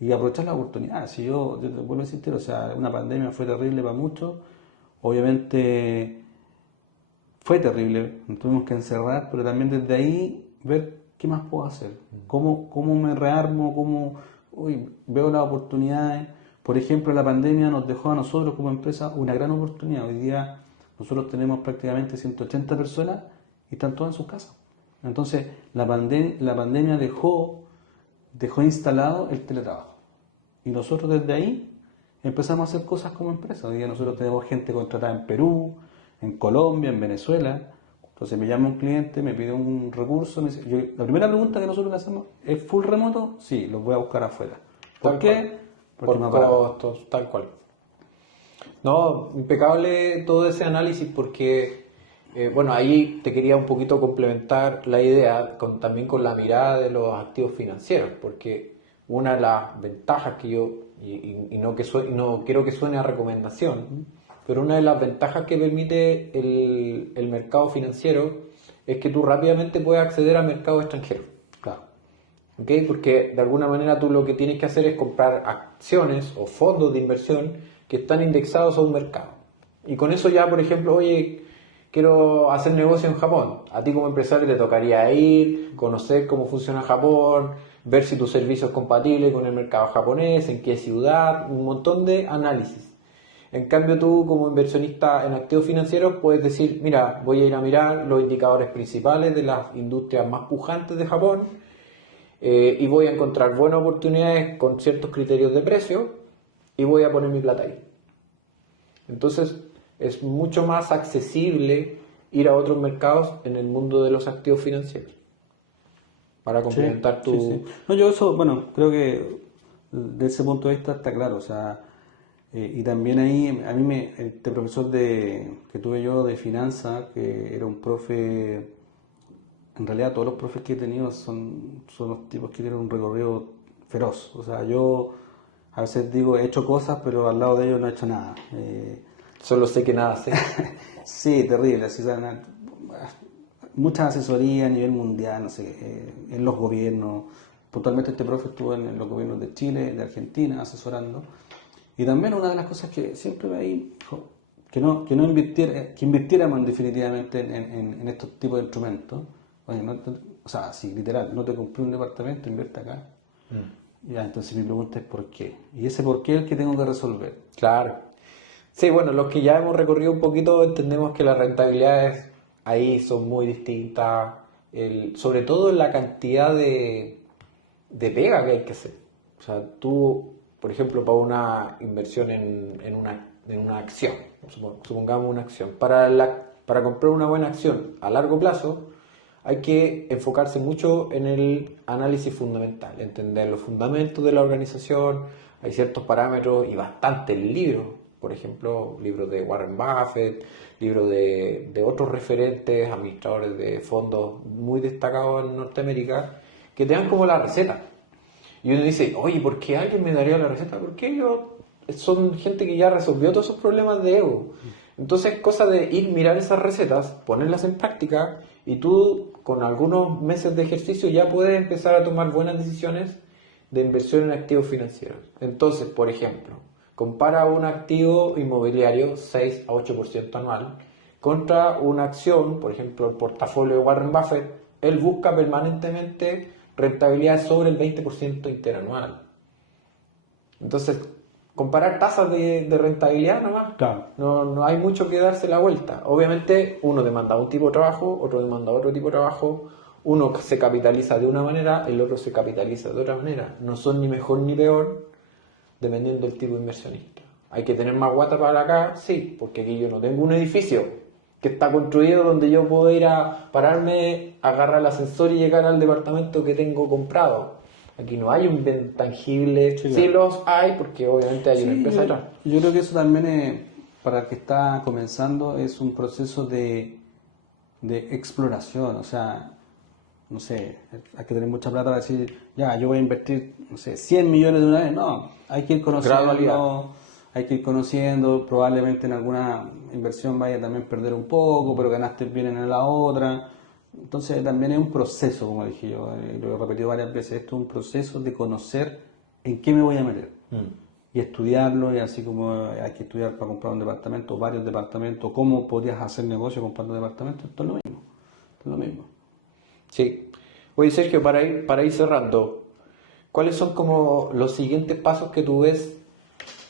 y aprovechar las oportunidades. Si yo te vuelvo a insistir, o sea, una pandemia fue terrible para muchos, obviamente fue terrible, nos tuvimos que encerrar, pero también desde ahí ver qué más puedo hacer, cómo me rearmo, veo las oportunidades. Por ejemplo, la pandemia nos dejó a nosotros como empresa una gran oportunidad. Hoy día nosotros tenemos prácticamente 180 personas y están todas en sus casas. Entonces, la pandemia dejó instalado el teletrabajo. Y nosotros desde ahí empezamos a hacer cosas como empresa. Hoy día nosotros tenemos gente contratada en Perú, en Colombia, en Venezuela. Entonces me llama un cliente, me pide un recurso. La primera pregunta que nosotros le hacemos es: ¿full remoto? Sí, los voy a buscar afuera. ¿Por qué? Por costos, tal cual. No, impecable todo ese análisis porque, bueno, ahí te quería un poquito complementar la idea también con la mirada de los activos financieros, porque una de las ventajas que yo, y no quiero que suene a recomendación, pero una de las ventajas que permite el mercado financiero es que tú rápidamente puedes acceder al mercado extranjero. Claro. ¿Okay? Porque de alguna manera tú lo que tienes que hacer es comprar acciones o fondos de inversión que están indexados a un mercado. Y con eso ya, por ejemplo, oye, quiero hacer negocio en Japón. A ti como empresario te tocaría ir, conocer cómo funciona Japón, ver si tu servicio es compatible con el mercado japonés, en qué ciudad, un montón de análisis. En cambio, tú como inversionista en activos financieros puedes decir, mira, voy a ir a mirar los indicadores principales de las industrias más pujantes de Japón y voy a encontrar buenas oportunidades con ciertos criterios de precio y voy a poner mi plata ahí. Entonces, es mucho más accesible ir a otros mercados en el mundo de los activos financieros. para complementar tu... Sí, sí. No, yo eso, bueno, creo que de ese punto de vista está claro, o sea, y también ahí, a mí este profesor que tuve yo de finanzas, que era un profe, en realidad todos los profes que he tenido son los tipos que tienen un recorrido feroz, o sea, yo a veces digo, he hecho cosas, pero al lado de ellos no he hecho nada. Solo sé que nada sé. Sí, terrible, así, o sea, mucha asesoría a nivel mundial, no sé, en los gobiernos. Puntualmente este profe estuvo en los gobiernos de Chile, de Argentina, asesorando. Y también una de las cosas que siempre me dijo, que no invirtiera, que invirtiéramos definitivamente en estos tipos de instrumentos. Oye, o sea, sí, literal, no te compré un departamento, invierte acá. Ya, entonces mi pregunta es ¿por qué? Y ese por qué es el que tengo que resolver. Claro. Sí, bueno, los que ya hemos recorrido un poquito entendemos que las rentabilidades ahí son muy distintas, sobre todo en la cantidad de pega que hay que hacer. O sea, tú, por ejemplo, para una inversión en una acción, supongamos una acción, para comprar una buena acción a largo plazo, hay que enfocarse mucho en el análisis fundamental, entender los fundamentos de la organización, hay ciertos parámetros y bastantes libros, por ejemplo, libros de Warren Buffett, libros de otros referentes, administradores de fondos muy destacados en Norteamérica, que te dan como la receta. Y uno dice, oye, ¿por qué alguien me daría la receta? Porque ellos son gente que ya resolvió todos esos problemas de ego. Entonces, cosa de ir mirar esas recetas, ponerlas en práctica y tú con algunos meses de ejercicio ya puedes empezar a tomar buenas decisiones de inversión en activos financieros. Entonces, por ejemplo, compara un activo inmobiliario 6 a 8% anual contra una acción, por ejemplo, el portafolio de Warren Buffett. Él busca permanentemente rentabilidad sobre el 20% interanual. Entonces, comparar tasas de rentabilidad nomás, Claro. no hay mucho que darse la vuelta. Obviamente, uno demanda un tipo de trabajo, otro demanda otro tipo de trabajo, uno se capitaliza de una manera, el otro se capitaliza de otra manera. No son ni mejor ni peor, dependiendo del tipo de inversionista. ¿Hay que tener más guata para acá? Sí, porque aquí yo no tengo un edificio que está construido donde yo puedo ir a pararme, agarrar el ascensor y llegar al departamento que tengo comprado. Aquí no hay un bien tangible, Sí, sí claro. los hay porque obviamente hay una Sí, empresa yo, detrás. yo creo que eso también para el que está comenzando es un proceso de exploración, o sea, no sé, hay que tener mucha plata para decir, ya, yo voy a invertir, no sé, 100 millones de una vez, no, hay que ir Gradualidad. conociendo, probablemente en alguna inversión vaya también a perder un poco, pero ganaste bien en la otra, entonces también es un proceso, como dije yo, lo he repetido varias veces, esto es un proceso de conocer en qué me voy a meter y estudiarlo, y así como hay que estudiar para comprar un departamento, varios departamentos, cómo podrías hacer negocio comprando departamentos, esto es lo mismo, esto es lo mismo. Sí. Oye, Sergio, para ir cerrando, ¿cuáles son como los siguientes pasos que tú ves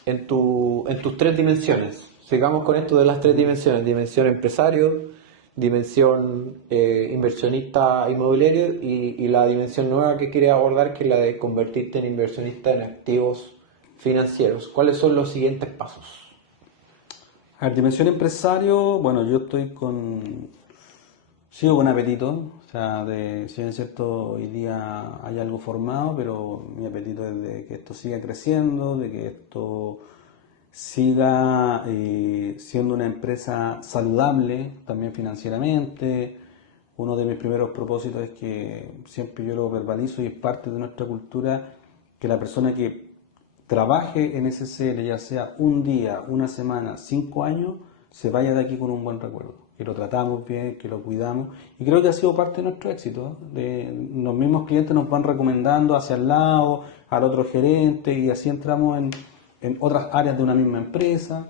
en tus tres dimensiones? Sigamos con esto de las tres dimensiones: dimensión empresario, dimensión inversionista inmobiliario y la dimensión nueva que quieres abordar, que es la de convertirte en inversionista en activos financieros. ¿Cuáles son los siguientes pasos? A ver, dimensión empresario, bueno, yo sigo con apetito, o sea, si bien es cierto, hoy día hay algo formado, pero mi apetito es de que esto siga creciendo, de que esto siga siendo una empresa saludable también financieramente. Uno de mis primeros propósitos es que siempre yo lo verbalizo y es parte de nuestra cultura que la persona que trabaje en SCL, ya sea un día, una semana, 5 años, se vaya de aquí con un buen recuerdo, que lo tratamos bien, que lo cuidamos, y creo que ha sido parte de nuestro éxito. Los mismos clientes nos van recomendando hacia el lado, al otro gerente, y así entramos en otras áreas de una misma empresa.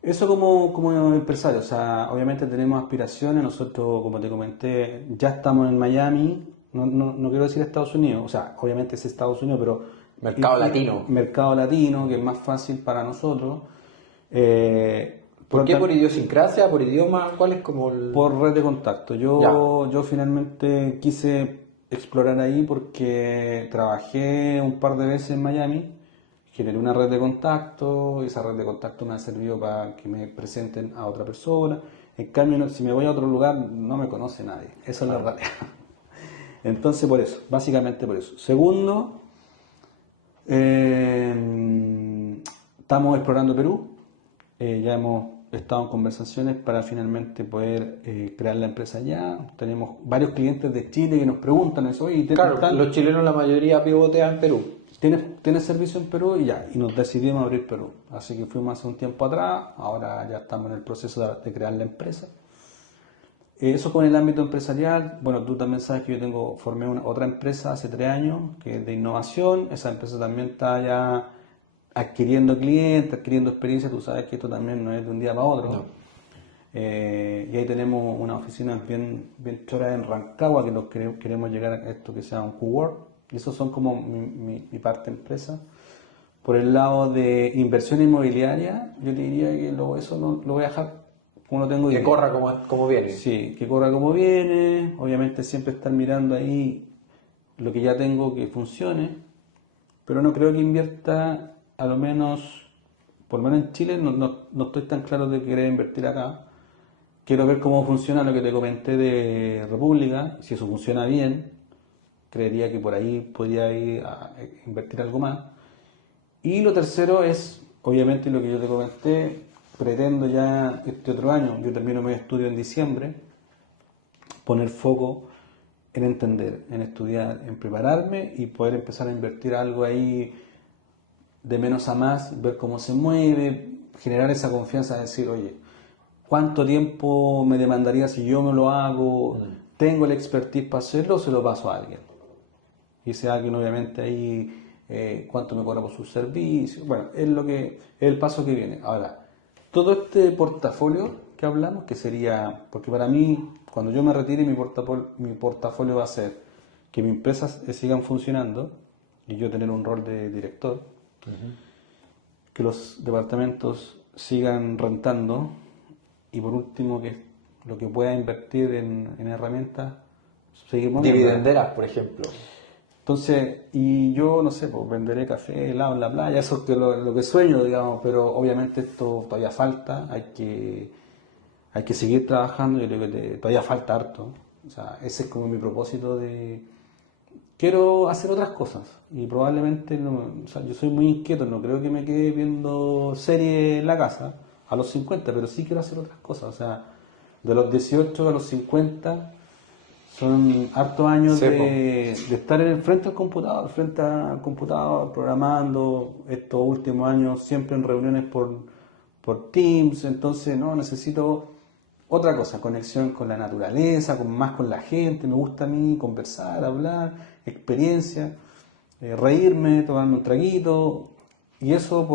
Eso como empresario, o sea, obviamente tenemos aspiraciones, nosotros, como te comenté, ya estamos en Miami, no quiero decir Estados Unidos, o sea, obviamente es Estados Unidos, pero Mercado latino. mercado latino, que es más fácil para nosotros. ¿Por qué? ¿Por idiosincrasia? ¿Por idioma? ¿Cuál es como el...? Por red de contacto. Ya. Yo finalmente quise explorar ahí porque trabajé un par de veces en Miami, generé una red de contacto, y esa red de contacto me ha servido para que me presenten a otra persona. En cambio, si me voy a otro lugar, no me conoce nadie. Eso es la realidad. Entonces, por eso, básicamente por eso. Segundo, estamos explorando Perú. Ya hemos estado en conversaciones para finalmente poder crear la empresa allá. Tenemos varios clientes de Chile que nos preguntan eso. Oye, Claro, los chilenos la mayoría pivotean en Perú. ¿Tienes servicio en Perú? Y ya, y nos decidimos a abrir Perú. Así que fuimos hace un tiempo atrás, ahora ya estamos en el proceso de crear la empresa. Eso con el ámbito empresarial. Bueno, tú también sabes que yo formé otra empresa hace 3 años, que es de innovación. Esa empresa también está ya adquiriendo clientes, adquiriendo experiencia. Tú sabes que esto también no es de un día para otro. No. Y ahí tenemos una oficina bien chora en Rancagua, que queremos llegar a esto que sea un cowork. Y esos son como mi parte empresa. Por el lado de inversión inmobiliaria, yo te diría que eso lo voy a dejar como no tengo idea. Que corra como viene. Sí, que corra como viene. Obviamente siempre estar mirando ahí lo que ya tengo que funcione. Pero no creo que invierta, a lo menos, por lo menos en Chile, no estoy tan claro de querer invertir acá. Quiero ver cómo funciona lo que te comenté de República. Si eso funciona bien, creería que por ahí podría ir a invertir algo más. Y lo tercero es, obviamente, lo que yo te comenté, pretendo ya este otro año, yo termino mi estudio en diciembre, poner foco en entender, en estudiar, en prepararme y poder empezar a invertir algo ahí de menos a más, ver cómo se mueve, generar esa confianza de decir, oye, ¿cuánto tiempo me demandaría si yo no lo hago? ¿Tengo la expertise para hacerlo o se lo paso a alguien? Y ese alguien obviamente ahí cuánto me cobra por sus servicios. Bueno, es el paso que viene. Ahora, todo este portafolio que hablamos, que sería, porque para mí, cuando yo me retire, mi portafolio va a ser que mis empresas sigan funcionando y yo tener un rol de director, que los departamentos sigan rentando y por último, que lo que pueda invertir en herramientas, seguir moviendo. Dividenderas, por ejemplo. Entonces, y yo, no sé, pues venderé café, helado en la playa, eso es lo que sueño, digamos, pero obviamente esto todavía falta, hay que seguir trabajando, yo creo que todavía falta harto. O sea, ese es como mi propósito quiero hacer otras cosas y probablemente, o sea, yo soy muy inquieto, no creo que me quede viendo series en la casa a los 50, pero sí quiero hacer otras cosas, o sea, de los 18 a los 50... Son hartos años Sí, de estar frente al computador, programando. Estos últimos años siempre en reuniones por Teams. Entonces, no, necesito otra cosa, conexión con la naturaleza, más con la gente. Me gusta a mí conversar, hablar, experiencia, reírme, tomarme un traguito. Y eso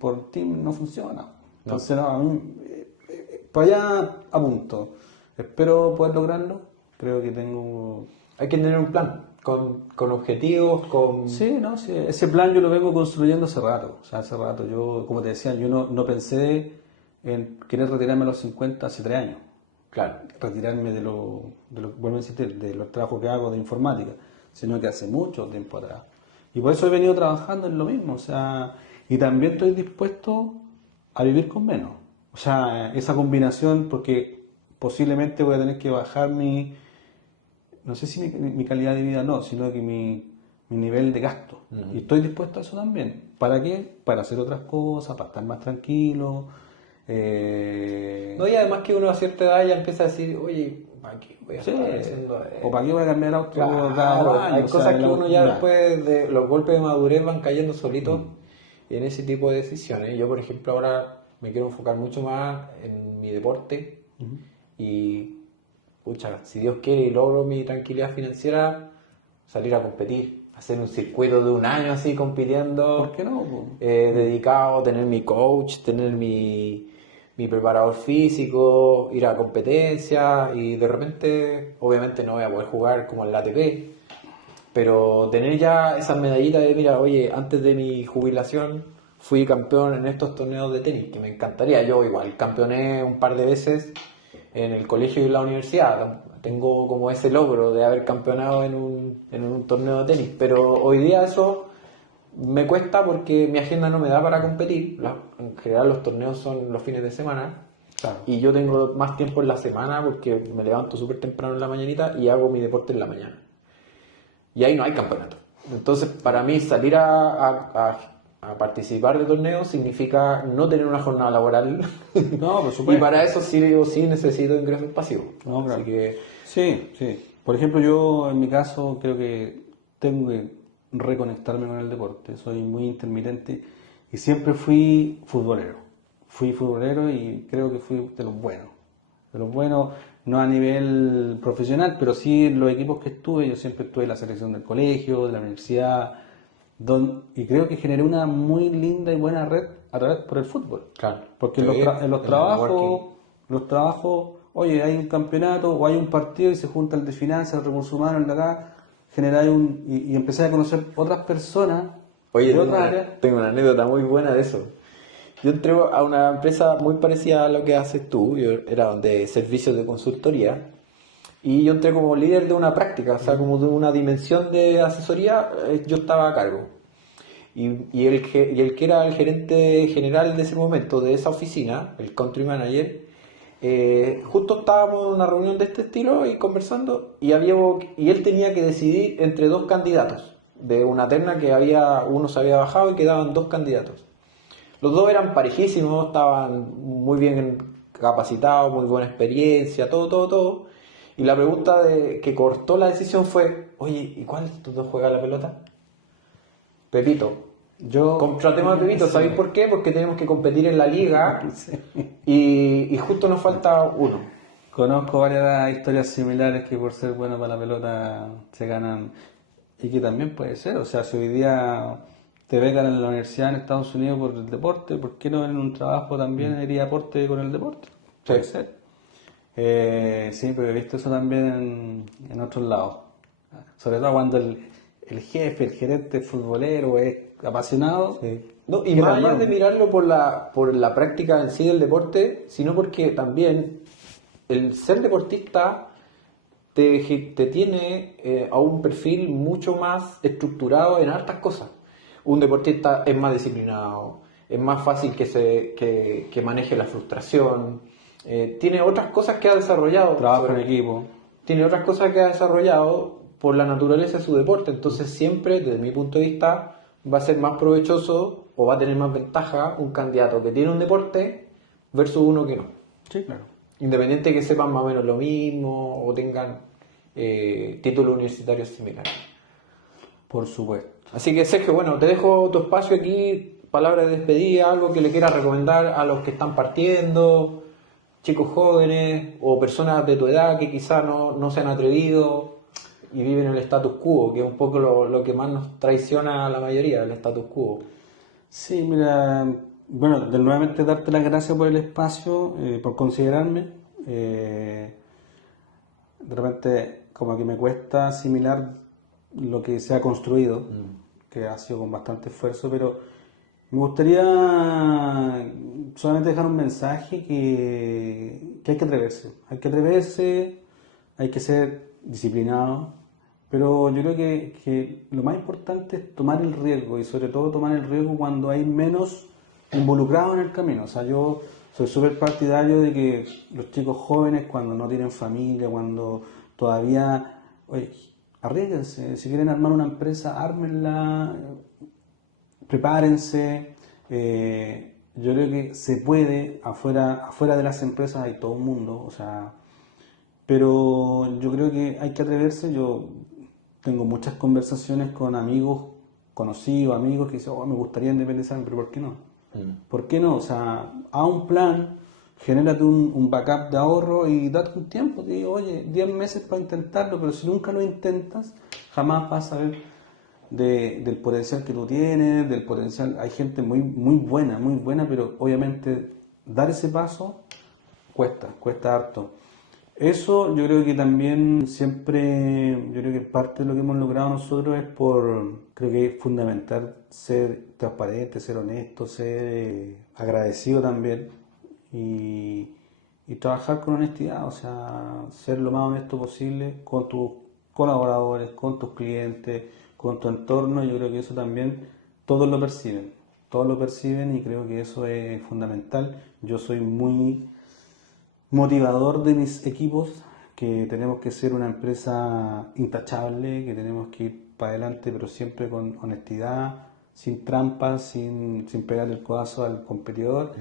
por Teams no funciona. Entonces, no, a mí, para allá apunto. Espero poder lograrlo. Creo que Hay que tener un plan, con objetivos, con... Sí, no, sí, ese plan yo lo vengo construyendo hace rato. O sea, hace rato yo, como te decía, yo no pensé en querer retirarme a los 50 hace 3 años. Claro. Retirarme vuelvo a insistir, de los trabajos que hago de informática, sino que hace mucho tiempo atrás. Y por eso he venido trabajando en lo mismo, o sea, y también estoy dispuesto a vivir con menos. O sea, esa combinación, porque posiblemente voy a tener que bajar no sé si mi calidad de vida no, sino que mi nivel de gasto. Y estoy dispuesto a eso también. ¿Para qué? Para hacer otras cosas, para estar más tranquilo. No, y además que uno a cierta edad ya empieza a decir, oye, ¿para qué voy a estar haciendo o para qué voy a cambiar auto Claro, cada 2 años. hay O sea, cosas que uno ya ya. después de los golpes de madurez van cayendo solitos en ese tipo de decisiones. Yo, por ejemplo, ahora me quiero enfocar mucho más en mi deporte y, pucha, si Dios quiere y logro mi tranquilidad financiera, salir a competir, hacer un circuito de 1 año así compitiendo. ¿Por qué no? Dedicado, tener mi coach, tener mi preparador físico, ir a competencia y de repente, obviamente no voy a poder jugar como en la ATP, pero tener ya esas medallitas de, mira, oye, antes de mi jubilación fui campeón en estos torneos de tenis, que me encantaría. Yo igual campeoné un par de veces en el colegio y en la universidad. Tengo como ese logro de haber campeonado en un torneo de tenis, pero hoy día eso me cuesta porque mi agenda no me da para competir. En general los torneos son los fines de semana. Claro. Y yo tengo más tiempo en la semana porque me levanto súper temprano en la mañanita y hago mi deporte en la mañana. y ahí no hay campeonato. Entonces, para mí, salir a participar de torneos significa no tener una jornada laboral. No, por Y supuesto. para eso sí o sí necesito ingresos pasivos. No, claro. Así que, Sí, sí. Por ejemplo, yo en mi caso creo que tengo que reconectarme con el deporte. Soy muy intermitente y siempre fui futbolero. Fui futbolero y creo que fui de los buenos. De los buenos, no a nivel profesional, pero sí en los equipos que estuve. Yo siempre estuve en la selección del colegio, de la universidad, y creo que generé una muy linda y buena red a través por el fútbol. claro. Porque Sí, en los el networking. trabajos, oye, hay un campeonato o hay un partido y se junta el de finanzas, el recursos humanos, el de acá, generáis y empecé a conocer otras personas Oye, de otras áreas. tengo una anécdota muy buena de eso. Yo entré a una empresa muy parecida a lo que haces tú, yo era de servicios de consultoría, y yo entré como líder de una práctica, o sea, como de una dimensión de asesoría, yo estaba a cargo. Y el que era el gerente general de ese momento, de esa oficina, el country manager, justo estábamos en una reunión de este estilo y conversando, y él tenía que decidir entre dos candidatos, de una terna que uno se había bajado y quedaban dos candidatos. Los dos eran parejísimos, estaban muy bien capacitados, muy buena experiencia, todo, todo, todo. Y la pregunta que cortó la decisión fue, oye, ¿y cuál de estos dos juega la pelota? Pepito. Yo Contratemos a Pepito, ¿sabéis por qué? Porque tenemos que competir en la liga Sí. y justo nos falta uno. Conozco varias historias similares que por ser bueno para la pelota se ganan y que también puede ser, o sea, si hoy día te becan en la universidad en Estados Unidos por el deporte, ¿por qué no en un trabajo también haría aporte con el deporte? Puede Sí. ser. Sí, pero he visto eso también en otros lados. Sobre todo cuando el jefe, el gerente futbolero es apasionado. No, y quiere más armar allá de un- mirarlo por la práctica en sí del deporte, sino porque también el ser deportista te tiene a un perfil mucho más estructurado en hartas cosas. Un deportista es más disciplinado, es más fácil que maneje la frustración, tiene otras cosas que ha desarrollado. trabajo en equipo. Tiene otras cosas que ha desarrollado por la naturaleza de su deporte. Entonces siempre, desde mi punto de vista, va a ser más provechoso o va a tener más ventaja un candidato que tiene un deporte versus uno que no. Sí, claro. Independiente que sepan más o menos lo mismo o tengan títulos universitarios similares. Por supuesto. Así que Sergio, bueno, te dejo tu espacio aquí, palabras de despedida, algo que le quieras recomendar a los que están partiendo, chicos jóvenes o personas de tu edad que quizás no se han atrevido y viven el status quo, que es un poco lo que más nos traiciona a la mayoría, el status quo. Sí, mira, bueno, nuevamente darte las gracias por el espacio, por considerarme. De repente, como que me cuesta asimilar lo que se ha construido, que ha sido con bastante esfuerzo, pero me gustaría solamente dejar un mensaje que hay que atreverse, hay que ser disciplinado, pero yo creo que lo más importante es tomar el riesgo y sobre todo tomar el riesgo cuando hay menos involucrados en el camino. O sea, yo soy súper partidario de que los chicos jóvenes cuando no tienen familia, cuando todavía, oye, arriesguense, si quieren armar una empresa, ármenla, prepárense. Yo creo que se puede, afuera de las empresas hay todo un mundo, o sea, pero yo creo que hay que atreverse. Yo tengo muchas conversaciones con amigos, conocidos, amigos que dicen, oh, me gustaría independizarme, pero ¿por qué no? ¿Por qué no? O sea, haz un plan, genérate un backup de ahorro y date un tiempo. Te digo, oye, 10 meses para intentarlo, pero si nunca lo intentas, jamás vas a ver del potencial que tú tienes, del potencial. Hay gente muy buena, pero obviamente dar ese paso cuesta harto. Eso yo creo que también siempre, yo creo que parte de lo que hemos logrado nosotros creo que es fundamental ser transparente, ser honesto, ser agradecido también y trabajar con honestidad, o sea, ser lo más honesto posible con tus colaboradores, con tus clientes, con tu entorno. Yo creo que eso también todos lo perciben y creo que eso es fundamental. Yo soy muy motivador de mis equipos que tenemos que ser una empresa intachable, que tenemos que ir para adelante, pero siempre con honestidad, sin trampas, sin pegar el codazo al competidor.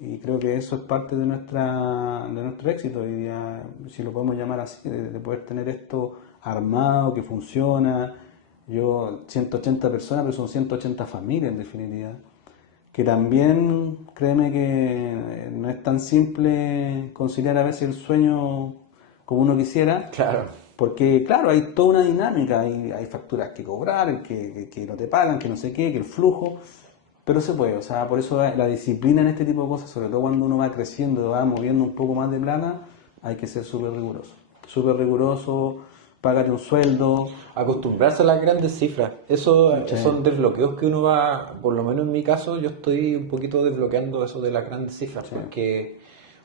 Y creo que eso es parte de nuestro éxito hoy día, si lo podemos llamar así, de poder tener esto armado, que funciona. Yo, 180 personas, pero son 180 familias en definitiva. Que también, créeme que no es tan simple conciliar a veces el sueño como uno quisiera. Claro. Porque, claro, hay toda una dinámica, hay facturas que cobrar, que no te pagan, que no sé qué, que el flujo, pero se puede. O sea, por eso la disciplina en este tipo de cosas, sobre todo cuando uno va creciendo, va moviendo un poco más de plana, hay que ser súper riguroso. Súper riguroso, págate un sueldo. Acostumbrarse a las grandes cifras. Eso Sí. son desbloqueos que uno va, por lo menos en mi caso, yo estoy un poquito desbloqueando eso de las grandes cifras, porque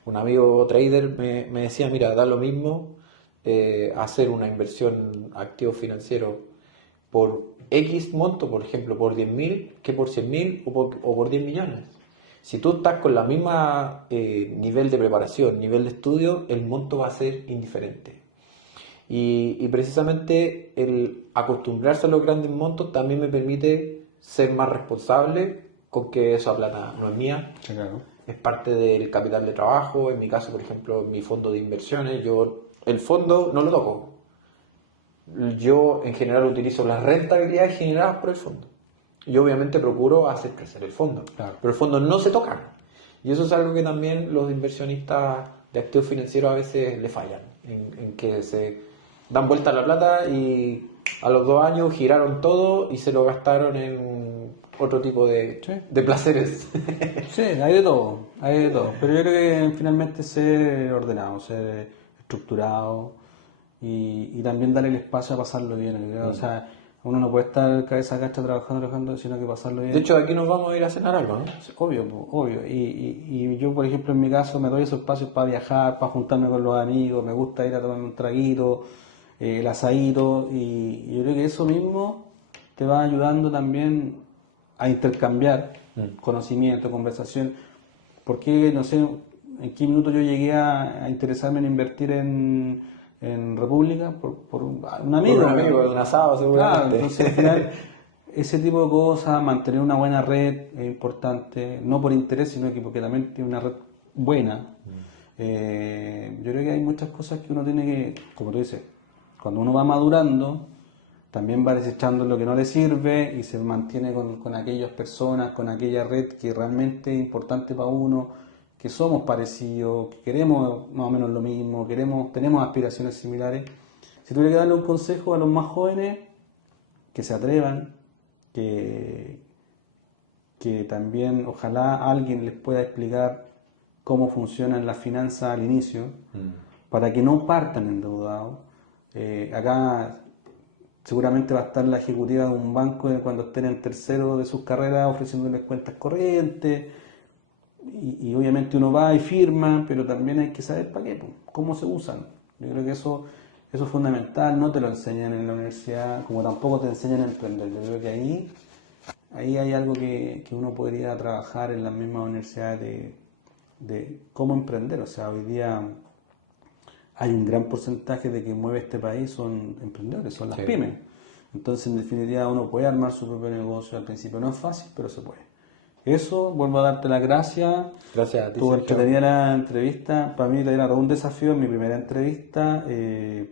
un amigo trader me decía, mira, da lo mismo hacer una inversión activo financiero por X monto, por ejemplo, por 10.000, que por 100.000 o por 10 millones. Si tú estás con la misma nivel de preparación, nivel de estudio, el monto va a ser indiferente. Y precisamente el acostumbrarse a los grandes montos también me permite ser más responsable con que esa plata no es mía, Sí, claro. es parte del capital de trabajo. En mi caso, por ejemplo, en mi fondo de inversiones, yo el fondo no lo toco. Yo en general utilizo las rentabilidades generadas por el fondo. Y obviamente procuro hacer crecer el fondo. Claro. Pero el fondo no se toca. Y eso es algo que también los inversionistas de activos financieros a veces le fallan. En que se dan vuelta la plata y a los 2 años giraron todo y se lo gastaron en otro tipo de, Sí. de placeres. Sí, hay de todo, hay de todo. Pero yo creo que finalmente ser ordenado, ser estructurado y también dar el espacio a pasarlo bien. yo creo. O sea, uno no puede estar cabeza gacha trabajando, sino que pasarlo bien. De hecho, aquí nos vamos a ir a cenar algo, ¿no? Obvio, obvio. Y yo, por ejemplo, en mi caso, me doy esos espacios para viajar, para juntarme con los amigos, me gusta ir a tomar un traguito, el asadito, y yo creo que eso mismo te va ayudando también a intercambiar conocimiento, conversación. Porque, no sé, en qué minuto yo llegué a interesarme en invertir en República por un amigo. Por un amigo, de un asado, Claro, seguramente. entonces al final ese tipo de cosas, mantener una buena red es importante, no por interés, sino que porque también tiene una red buena. Yo creo que hay muchas cosas que uno tiene que, como tú dices, cuando uno va madurando, también va desechando lo que no le sirve y se mantiene con aquellas personas, con aquella red que realmente es importante para uno, que somos parecidos, que queremos más o menos lo mismo, tenemos aspiraciones similares. Si tuviera que darle un consejo a los más jóvenes, que se atrevan, que también ojalá alguien les pueda explicar cómo funcionan las finanzas al inicio, para que no partan endeudados. Acá seguramente va a estar la ejecutiva de un banco cuando estén en tercero de sus carreras ofreciéndoles cuentas corrientes y obviamente uno va y firma, pero también hay que saber para qué, cómo se usan. Yo creo que eso es fundamental, no te lo enseñan en la universidad, como tampoco te enseñan a emprender. Yo creo que ahí hay algo que uno podría trabajar en las mismas universidades de cómo emprender. O sea, hoy día hay un gran porcentaje de que mueve este país son emprendedores, son las pymes. Entonces, en definitiva, uno puede armar su propio negocio. Al principio no es fácil, pero se puede. Eso, vuelvo a darte las gracias. Gracias a ti, Estuvo Sergio. entretenida la entrevista. Para mí era todo un desafío en mi primera entrevista.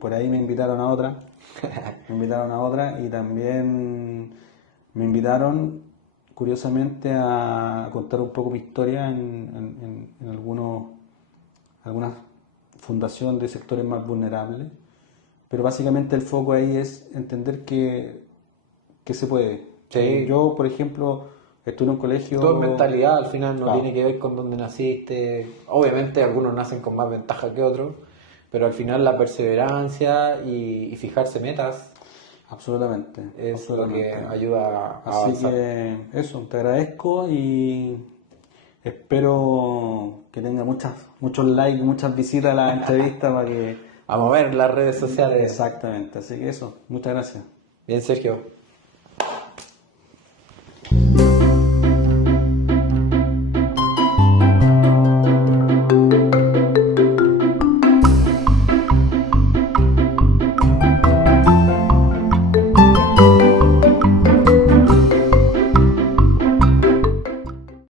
Por ahí me invitaron a otra. Y también me invitaron, curiosamente, a contar un poco mi historia en algunas fundaciones de sectores más vulnerables. Pero básicamente el foco ahí es entender que se puede. Sí. Yo, por ejemplo, estuve en un colegio... Todo es mentalidad, al final no Claro. tiene que ver con dónde naciste. Obviamente algunos nacen con más ventaja que otros, pero al final la perseverancia y fijarse metas Absolutamente. es lo que absolutamente. ayuda a Así avanzar. que eso, te agradezco y espero que tenga muchos likes, muchas visitas a la entrevista para que... A mover las redes sociales. Exactamente, así que eso, muchas gracias. Bien, Sergio.